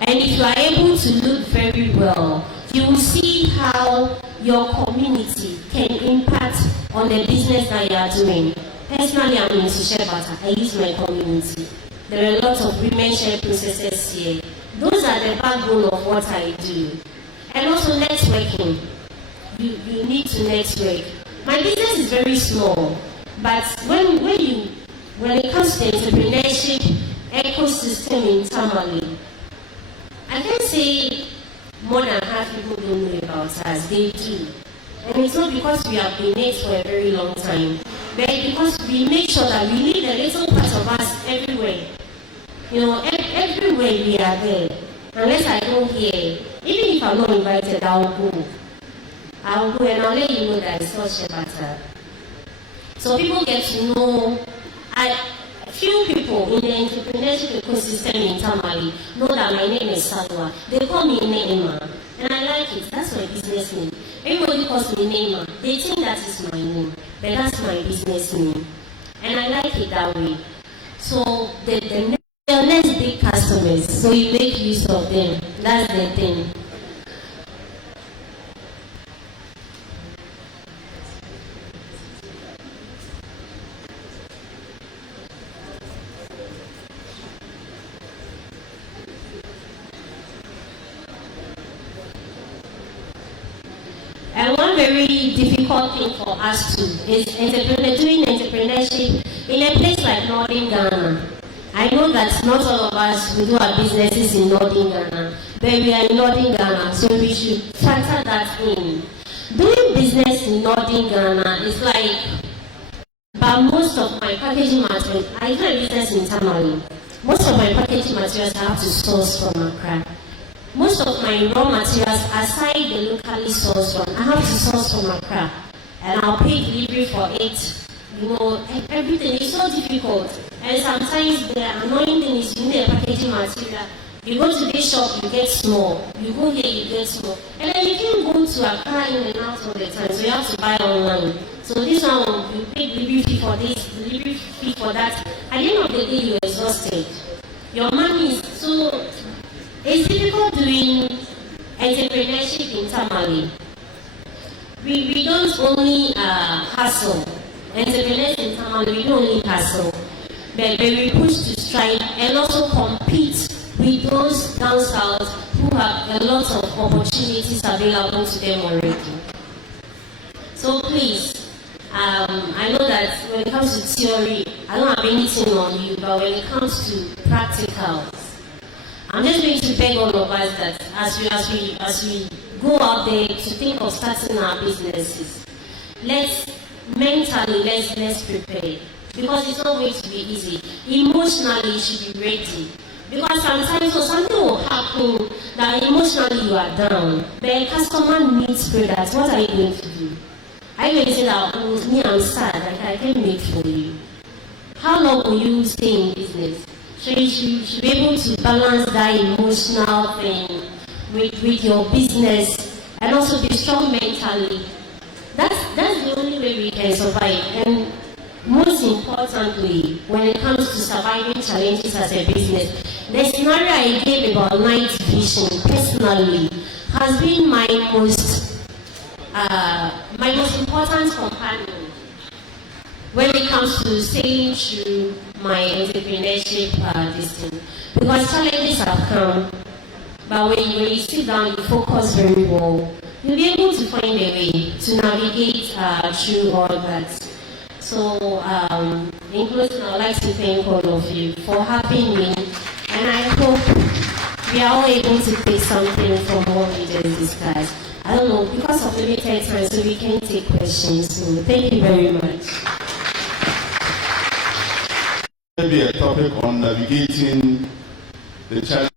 And if you are able to look very well, you will see how your community can impact on the business that you are doing. Personally, I'm in share butter. I use my community. There are a lot of women share processes here. Those are the backbone of what I do. And also networking. You need to network. My business is very small, but when it comes to entrepreneurship ecosystem internally, I can say more than half people don't know about us. They do. And it's not because we have been it for a very long time, but because we make sure that we leave a little part of us everywhere. Everywhere we are there. Unless I go here, even if I'm not invited, I'll go and I'll let you know that it's not Shebata. So people get to know. A few people in the entrepreneurship ecosystem internally know that my name is Salwa. They call me Neema. And I like it. That's my business name. Everybody calls me Neema. They think that is my name. But that's my business name. And I like it that way. So the next big customers, so you make use of them. That's the thing. And one very difficult thing for us too is doing entrepreneurship in a place like Northern Ghana. I know that not all of us will do our businesses in Northern Ghana, but we are in Northern Ghana, so we should factor that in. Doing business in Northern Ghana is like, but most of my packaging materials, I do a business internally. Most of my packaging materials I have to source from Accra. Most of my raw materials, aside the locally sourced one, I have to source from Accra. And I'll pay delivery for it. Everything is so difficult. And sometimes the annoying thing is you need a packaging material. You go to this shop, you get small. You go here, you get small. And then you can go to Accra in and out all the time, so you have to buy online. So this one, you pay delivery fee for this, delivery fee for that. At the end of the day, you're exhausted. Your money is so... It's difficult doing entrepreneurship internally. We don't only hustle. Entrepreneurs internally, we don't only hustle. But we push to strive and also compete with those down south who have a lot of opportunities available to them already. So please, I know that when it comes to theory, I don't have anything on you, but when it comes to practicals, I'm just going to beg all of us that as we go out there to think of starting our businesses, let's prepare. Because it's not going to be easy. Emotionally, you should be ready. Because sometimes something will happen that emotionally you are down. But a customer needs products. What are you going to do? Are you going to say that, I'm sad, I can't make for you? How long will you stay in business? So you should be able to balance that emotional thing with your business and also be strong mentally. That's the only way we can survive. And most importantly, when it comes to surviving challenges as a business, the scenario I gave about night vision personally has been my most my most important companion when it comes to sailing through my entrepreneurship distance. Because challenges have come, but when you sit down, you focus very well, you'll be able to find a way to navigate through all that. So, in closing, I'd like to thank all of you for having me, and I hope we are all able to take something from what we just discussed. I don't know, because of limited time, so we can take questions. So, thank you very much. Maybe a topic on navigating the challenge.